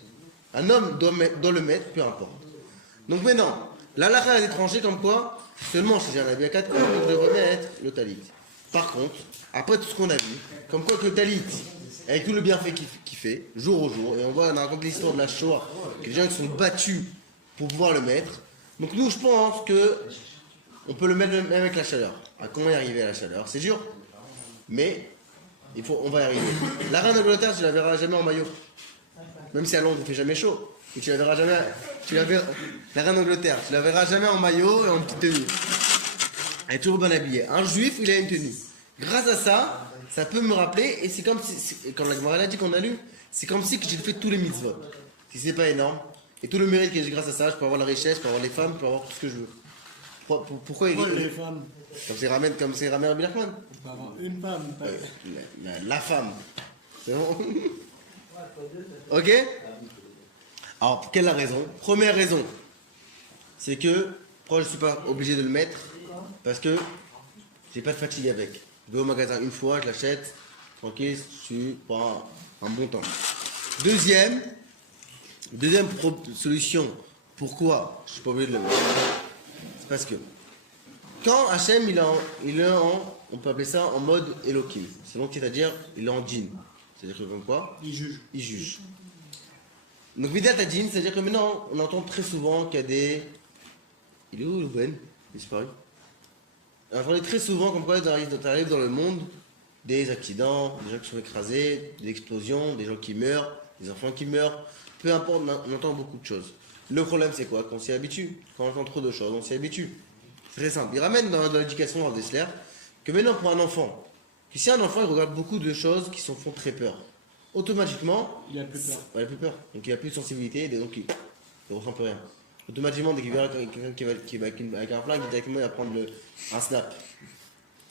Un homme doit le mettre, peu importe. Donc maintenant, l'halakha à l'étranger, comme quoi, seulement si j'ai un habit à 4 coins, je devrais mettre le talit. Par contre, après tout ce qu'on a vu, comme quoi que le talit, avec tout le bienfait qu'il fait, jour au jour, et on raconte l'histoire de la Shoah, que les gens ils sont battus pour pouvoir le mettre. Donc nous, je pense que on peut le mettre même avec la chaleur. À comment y arriver à la chaleur? C'est dur, mais on va y arriver. La reine d'Angleterre, tu la verras jamais en maillot. Même si à Londres, il ne fait jamais chaud. Et tu la verras jamais. La reine d'Angleterre, tu la verras jamais en maillot et en petite tenue. Elle est toujours bien habillée. Un juif, il a une tenue. Grâce à ça, ça peut me rappeler, et c'est comme si, quand la Gemara a dit qu'on a lu, c'est comme si j'ai fait tous les mitzvot. Si c'est pas énorme, et tout le mérite que j'ai grâce à ça, je peux avoir la richesse, je peux avoir les femmes, je peux avoir tout ce que je veux. Pourquoi il les femmes. Comme c'est Rabbi Nachman. On peut avoir une femme. Pas... La femme. C'est bon? Ok? Alors, quelle est la raison? Première raison, c'est que, pourquoi je ne suis pas obligé de le mettre? Parce que j'ai pas de fatigue avec. Je vais au magasin une fois, je l'achète, tranquille, tu prends un bon temps. Deuxième solution, pourquoi je ne suis pas obligé de le mettre? C'est parce que quand Hachem il est en, on peut appeler ça en mode Elohim, c'est-à-dire il est en djinn. C'est-à-dire que comme quoi? Il juge. Il juge. Donc Midat Adjin, c'est-à-dire que maintenant on entend très souvent qu'il y a des... Il est où Louven? Il est disparu. On entend très souvent comme quoi t'arrives dans le monde des accidents, des gens qui sont écrasés, des explosions, des gens qui meurent, des enfants qui meurent. Peu importe, on entend beaucoup de choses. Le problème c'est quoi? Qu'on s'y habitue. Quand on entend trop de choses, on s'y habitue. C'est très simple. Il ramène dans l'éducation dans Dessler que maintenant pour un enfant, que si un enfant il regarde beaucoup de choses qui font très peur, automatiquement, Il a plus peur. il a plus peur. Donc il a plus de sensibilité, et donc il ne ressent plus rien. Automatiquement, dès qu'il verra quelqu'un qui va avec un flingue, directement il va prendre un snap.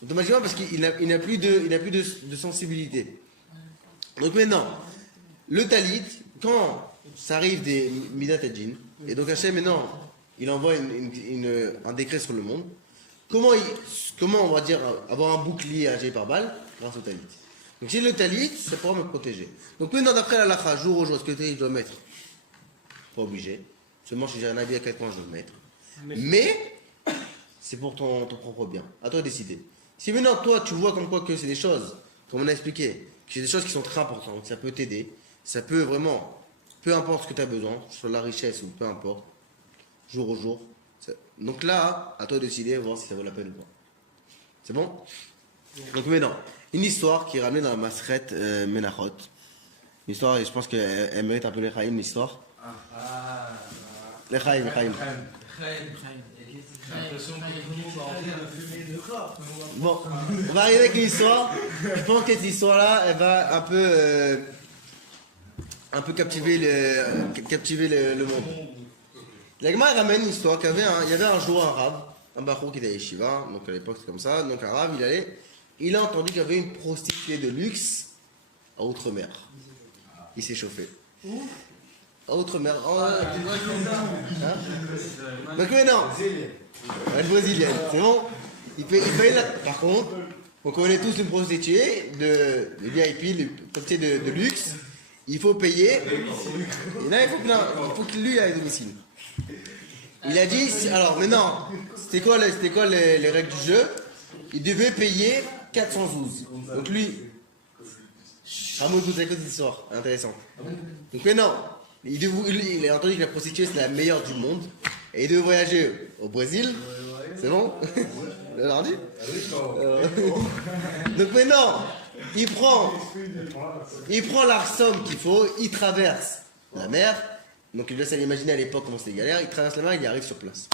Automatiquement parce qu'il n'a plus de sensibilité. Donc maintenant, le talit, quand ça arrive des Midat Hadjin, et donc Hachem maintenant, il envoie un décret sur le monde, comment on va dire avoir un bouclier agi par balle grâce au talit. Donc si le talit, ça pourra me protéger. Donc maintenant d'après la lacha, jour au jour, est-ce que le talit je dois mettre? Pas obligé. Seulement si j'ai un habit à 4 points, je dois le mettre. Mais c'est pour ton propre bien. À toi de décider. Si maintenant toi tu vois comme quoi que c'est des choses, comme on a expliqué, que c'est des choses qui sont très importantes, ça peut t'aider, ça peut vraiment, peu importe ce que tu as besoin, soit la richesse ou peu importe, jour au jour. Donc là, à toi de décider, voir si ça vaut la peine ou pas. C'est bon? Donc maintenant, une histoire qui est ramenée dans la Masret Menachot. Une histoire, et je pense qu'elle mérite un peu les Chaim, l'histoire. Les Chaim. Bon, on va arriver avec une histoire. Je pense que cette histoire-là, elle va un peu captiver le monde. La Gemara ramène une histoire qu'il y avait un jour un rave, un bachou qui était à Yeshiva, donc à l'époque c'est comme ça, donc un rave, il a entendu qu'il y avait une prostituée de luxe à Outre-mer. Il s'est chauffé. À Outre-mer. Donc maintenant, elle est brésilienne, c'est bon. Il paye par contre, on connaît tous une prostituée de VIP, de luxe. Il faut payer. Et là, il faut qu'il lui aille à domicile. Il a dit, alors maintenant, c'était quoi les règles du jeu? Il devait payer 412. Donc lui, Ramon, écoute cette histoire, intéressant. Donc maintenant, il a entendu que la prostituée c'est la meilleure du monde. Et il devait voyager au Brésil. C'est bon? Le lundi? Donc maintenant, il prend la somme qu'il faut, il traverse la mer. Donc il laisse imaginer à l'époque comment c'était galère, il traverse la mer, il y arrive sur place.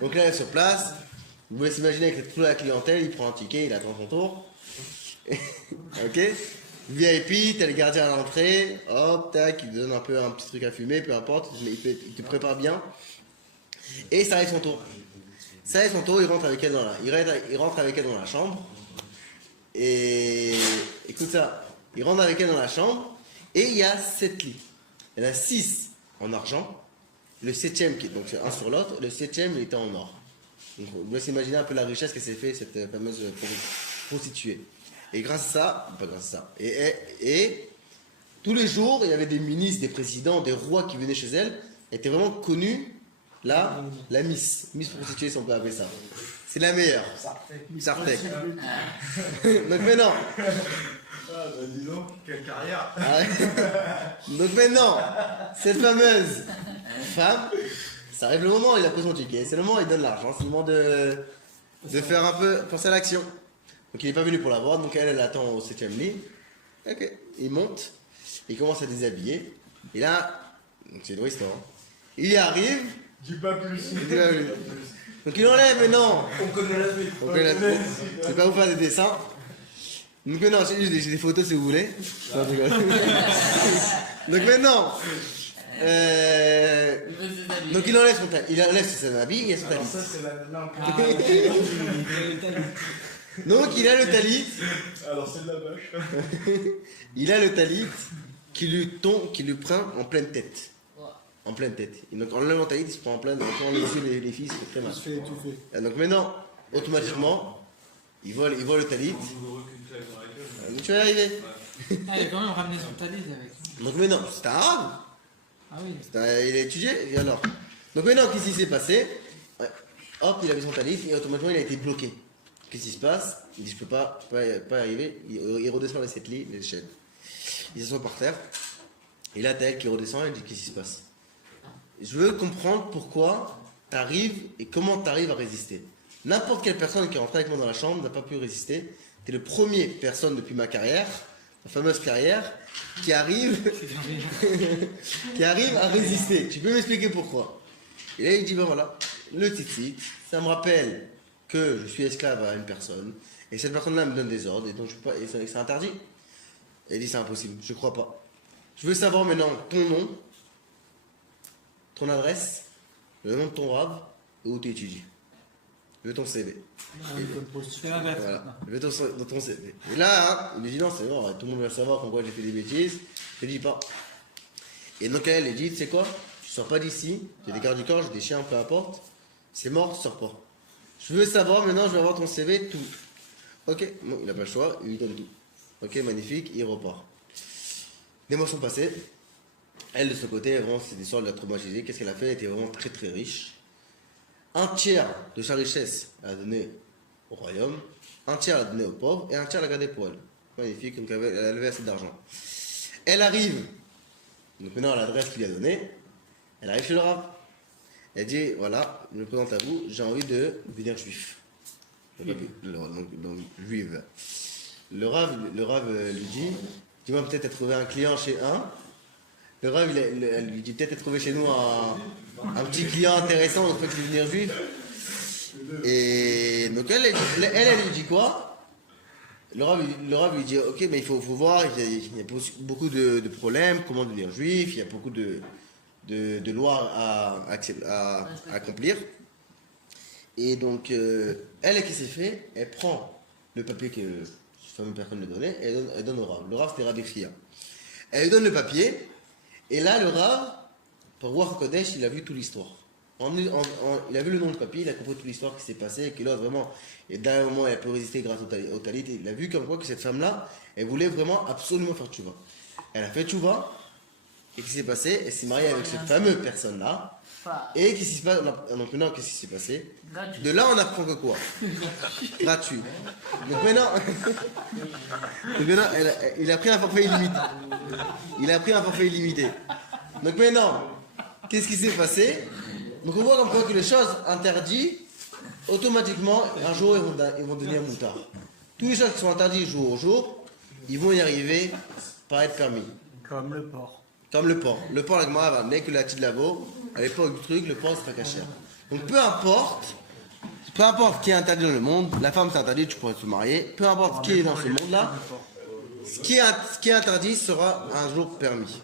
Donc là il arrive sur place, vous pouvez s'imaginer avec toute la clientèle, il prend un ticket, il attend son tour. Ok? VIP, t'as les gardiens à l'entrée, hop, tac, il te donne un petit truc à fumer, peu importe, il te prépare bien. Et ça arrive son tour. Il rentre avec elle dans la chambre. Et écoute ça, il rentre avec elle dans la chambre et il y a 7 lits. Il y en a 6 en argent, le 7e qui est donc un sur l'autre, le 7e il était en or. Donc on doit s'imaginer un peu la richesse que s'est fait cette fameuse prostituée. Et grâce à ça, et tous les jours il y avait des ministres, des présidents, des rois qui venaient chez elle, elle était vraiment connue, la Miss prostituée si on peut appeler ça. C'est la meilleure. Sartec. Donc maintenant. Ah, bah dis donc, quelle carrière! Donc maintenant, cette fameuse femme, ça arrive le moment où il a pris son ticket, c'est le moment où il donne l'argent, c'est le moment de faire un peu penser à l'action. Donc il n'est pas venu pour la voir, donc elle attend au 7e lit. Ok, il monte, il commence à déshabiller, et là, c'est une vraie histoire. Il y arrive. Dis pas plus. Donc il enlève maintenant. On connaît la suite. Je vais pas vous faire des dessins. Donc maintenant, j'ai des photos si vous voulez. Donc maintenant, donc il enlève son habit et son talit. Ça, c'est la Donc il a le talit. Alors, c'est de la vache. Il a le talit qui lui prend en pleine tête. En pleine tête. Donc en enlevant le talit, il se prend en pleine. Quand les yeux, les filles, c'est très mal. Il se fait étouffer. Et donc maintenant, automatiquement, il voit le talit. Donc tu vas y arriver. Ah, il a quand même ramené son talit avec. Donc maintenant, c'est un arabe. Ah oui. Il a étudié, et alors? Donc maintenant, qu'est-ce qui s'est passé? Hop, il avait son talit et automatiquement il a été bloqué. Qu'est-ce qui se passe? Il dit je peux pas arriver. Il redescend les 7 lits, les chaînes. Il s'assoit par terre. Et là, t'as elle qui redescend et il dit qu'est-ce qui se passe? Je veux comprendre pourquoi t'arrives et comment t'arrives à résister. N'importe quelle personne qui est rentrée avec moi dans la chambre n'a pas pu résister. T'es le premier personne depuis ma carrière, ma fameuse carrière, qui arrive à résister. Tu peux m'expliquer pourquoi? Et là, il dit ben voilà, le titi, ça me rappelle que je suis esclave à une personne Et cette personne-là me donne des ordres, et donc je peux pas, et c'est interdit. Et il dit c'est impossible, je crois pas. Je veux savoir maintenant ton nom, ton adresse, le nom de ton rab, et où tu étudies. Je veux ton CV. C'est l'inverse. Voilà, je veux dans ton CV. Et là, hein, il lui dit non, c'est bon, tout le monde va savoir pourquoi j'ai fait des bêtises, je ne dis pas. Et donc elle, elle dit, tu sais quoi, tu sors pas d'ici, j'ai des gardes du corps, j'ai des chiens, peu importe, c'est mort, tu sors pas. Je veux savoir, maintenant je vais avoir ton CV, tout. Ok, bon, il n'a pas le choix, il lui donne tout. Ok, magnifique, il repart. Les mois sont passés. Elle, de ce côté, vraiment, cette histoire de la traumatisée. Qu'est-ce qu'elle a fait? Elle était vraiment très très riche. Un tiers de sa richesse, elle a donné au royaume, un tiers elle a donné aux pauvres, et un tiers elle a gardé pour elle. Magnifique, donc elle avait assez d'argent. Elle arrive, donc maintenant à l'adresse qu'il a donnée, elle arrive chez le rav. Elle dit, voilà, je me présente à vous, j'ai envie de devenir juif. Donc, juive. Le Rav lui dit, dis-moi peut-être trouvé un client chez un. Le Rav elle lui dit peut-être trouvé chez nous un petit client intéressant, donc peut devenir juif. Et donc elle lui dit quoi? Le Rav lui dit, ok, mais il faut voir, il y a beaucoup de problèmes, comment devenir juif, il y a beaucoup de lois à accomplir. Et donc, elle, qui s'est fait? Elle prend le papier que cette fameuse personne lui donnait, et elle donne au Rav. Le Rav, c'était Rabbi Chia. Elle lui donne le papier, et là, le Rav, pour voir Kodesh, il a vu toute l'histoire. Il a vu le nom du papier, il a compris toute l'histoire qui s'est passée, et que là, vraiment, et d'un moment, elle peut résister grâce au talit. Il a vu comme quoi que cette femme-là, elle voulait vraiment absolument faire tchouva. Elle a fait tchouva, et qu'est-ce qui s'est passé? Elle s'est mariée avec cette fameuse personne-là. Et qu'est-ce qui se passe? Donc maintenant, qu'est-ce qui s'est passé? De là, on apprend que quoi? Gratuit. Donc maintenant, il a pris un forfait illimité. Donc maintenant, qu'est-ce qui s'est passé? Donc on voit comme quoi que les choses interdites, automatiquement, un jour, ils vont devenir moutards. Toutes les choses qui sont interdites jour au jour, ils vont y arriver par être permis. Comme le porc. Comme le porc. Le porc, la Gemara va amener que la petite lavo, à l'époque du truc, le porc se fait cacher. Donc peu importe qui est interdit dans le monde, la femme c'est interdit, tu pourrais te marier, peu importe qui est dans ce monde-là, ce qui est interdit sera un jour permis.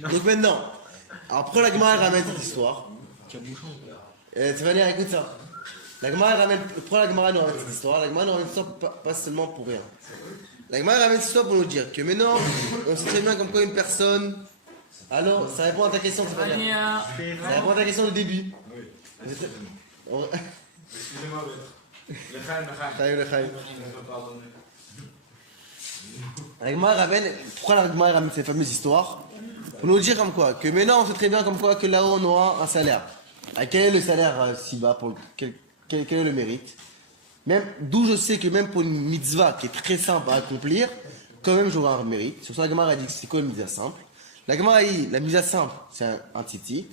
Donc maintenant, après la Gemara ramène cette histoire. Stéphanie, écoute ça. La Gemara ramène, prends la Gemara nous ramène cette histoire. La Gemara nous ramène cette histoire pas seulement pour rien. La Gemara ramène cette histoire pour nous dire que maintenant, on sait très bien comme quoi une personne. Alors, ça répond à ta question, Stéphanie. Ça répond à ta question du début. Excusez-moi, maître. La Gemara ramène, pourquoi la Gemara ramène cette fameuse histoire? Pour nous dire comme quoi, que maintenant on sait très bien comme quoi que là-haut on aura un salaire. Quel est le salaire si bas, quel est le mérite? Même, d'où je sais que même pour une mitzvah qui est très simple à accomplir, quand même j'aurai un mérite. Sur ça la Gemara a dit que c'est quoi une mitzvah simple? La Gemara a dit, la mitzvah simple, c'est un tzitzit,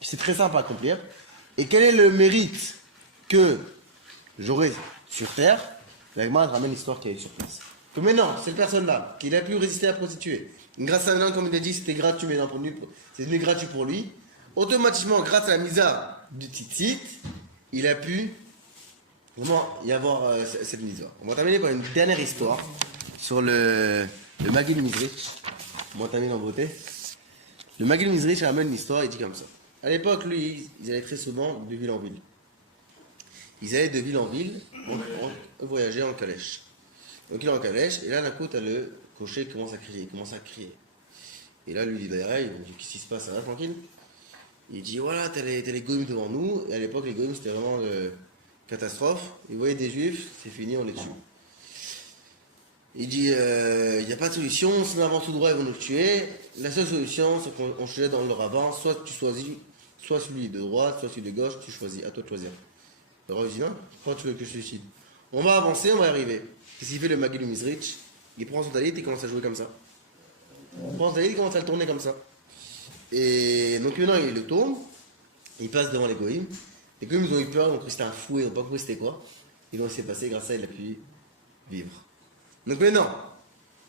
c'est très simple à accomplir. Et quel est le mérite que j'aurai sur terre? La Gemara ramène l'histoire qui a eu sur place. Que maintenant, cette personne-là, qui a pu résister à la prostituée, grâce à un homme, comme il a dit, c'était gratuit, mais non, c'est devenu gratuit pour lui. Automatiquement, grâce à la misa du tzitzit, il a pu vraiment y avoir cette misa. On va terminer par une dernière histoire sur le Maggid Mizrich. On va terminer en beauté. Le Maggid Mizrich ramène une histoire, il dit comme ça. À l'époque, lui, ils allaient très souvent de ville en ville. Ils allaient de ville en ville, voyager en calèche. Donc il est en calèche, et là d'un coup, t'as le cocher qui commence à crier, Et là, lui dit derrière, il dit, qu'est-ce qui se passe, ça va tranquille? Il dit, voilà, t'as les goïms devant nous, et à l'époque, les goïms, c'était vraiment catastrophe. Ils voyaient des juifs, c'est fini, on les tue. Il dit, il n'y a pas de solution, si on avance tout droit, ils vont nous tuer. La seule solution, c'est qu'on se jette dans le ravin, soit tu choisis, soit celui de droite, soit celui de gauche, tu choisis, à toi de choisir. Le roi dit, non, pourquoi tu veux que je suicide? On va avancer, on va y arriver. Qu'est-ce qu'il fait le Maggid Mizrich? Il prend son talit et il commence à jouer comme ça. Il prend son talit et il commence à le tourner comme ça. Et donc maintenant il le tourne, il passe devant les goïms. Les goïms ils ont eu peur, ils ont cru que c'était un fou, ils n'ont pas compris c'était quoi. Ils l'ont laissé passer, grâce à ça il a pu vivre. Donc maintenant,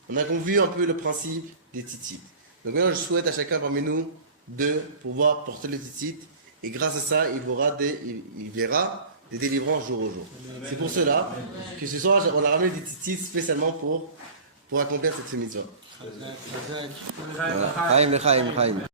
on a vu un peu le principe des tzitzit. Donc maintenant je souhaite à chacun parmi nous de pouvoir porter le tzitzit. Et grâce à ça, il verra des délivrances jour au jour. C'est pour cela que ce soir, on a ramené des tzitzit spécialement pour accomplir cette mitzvah. Voilà. Chaim,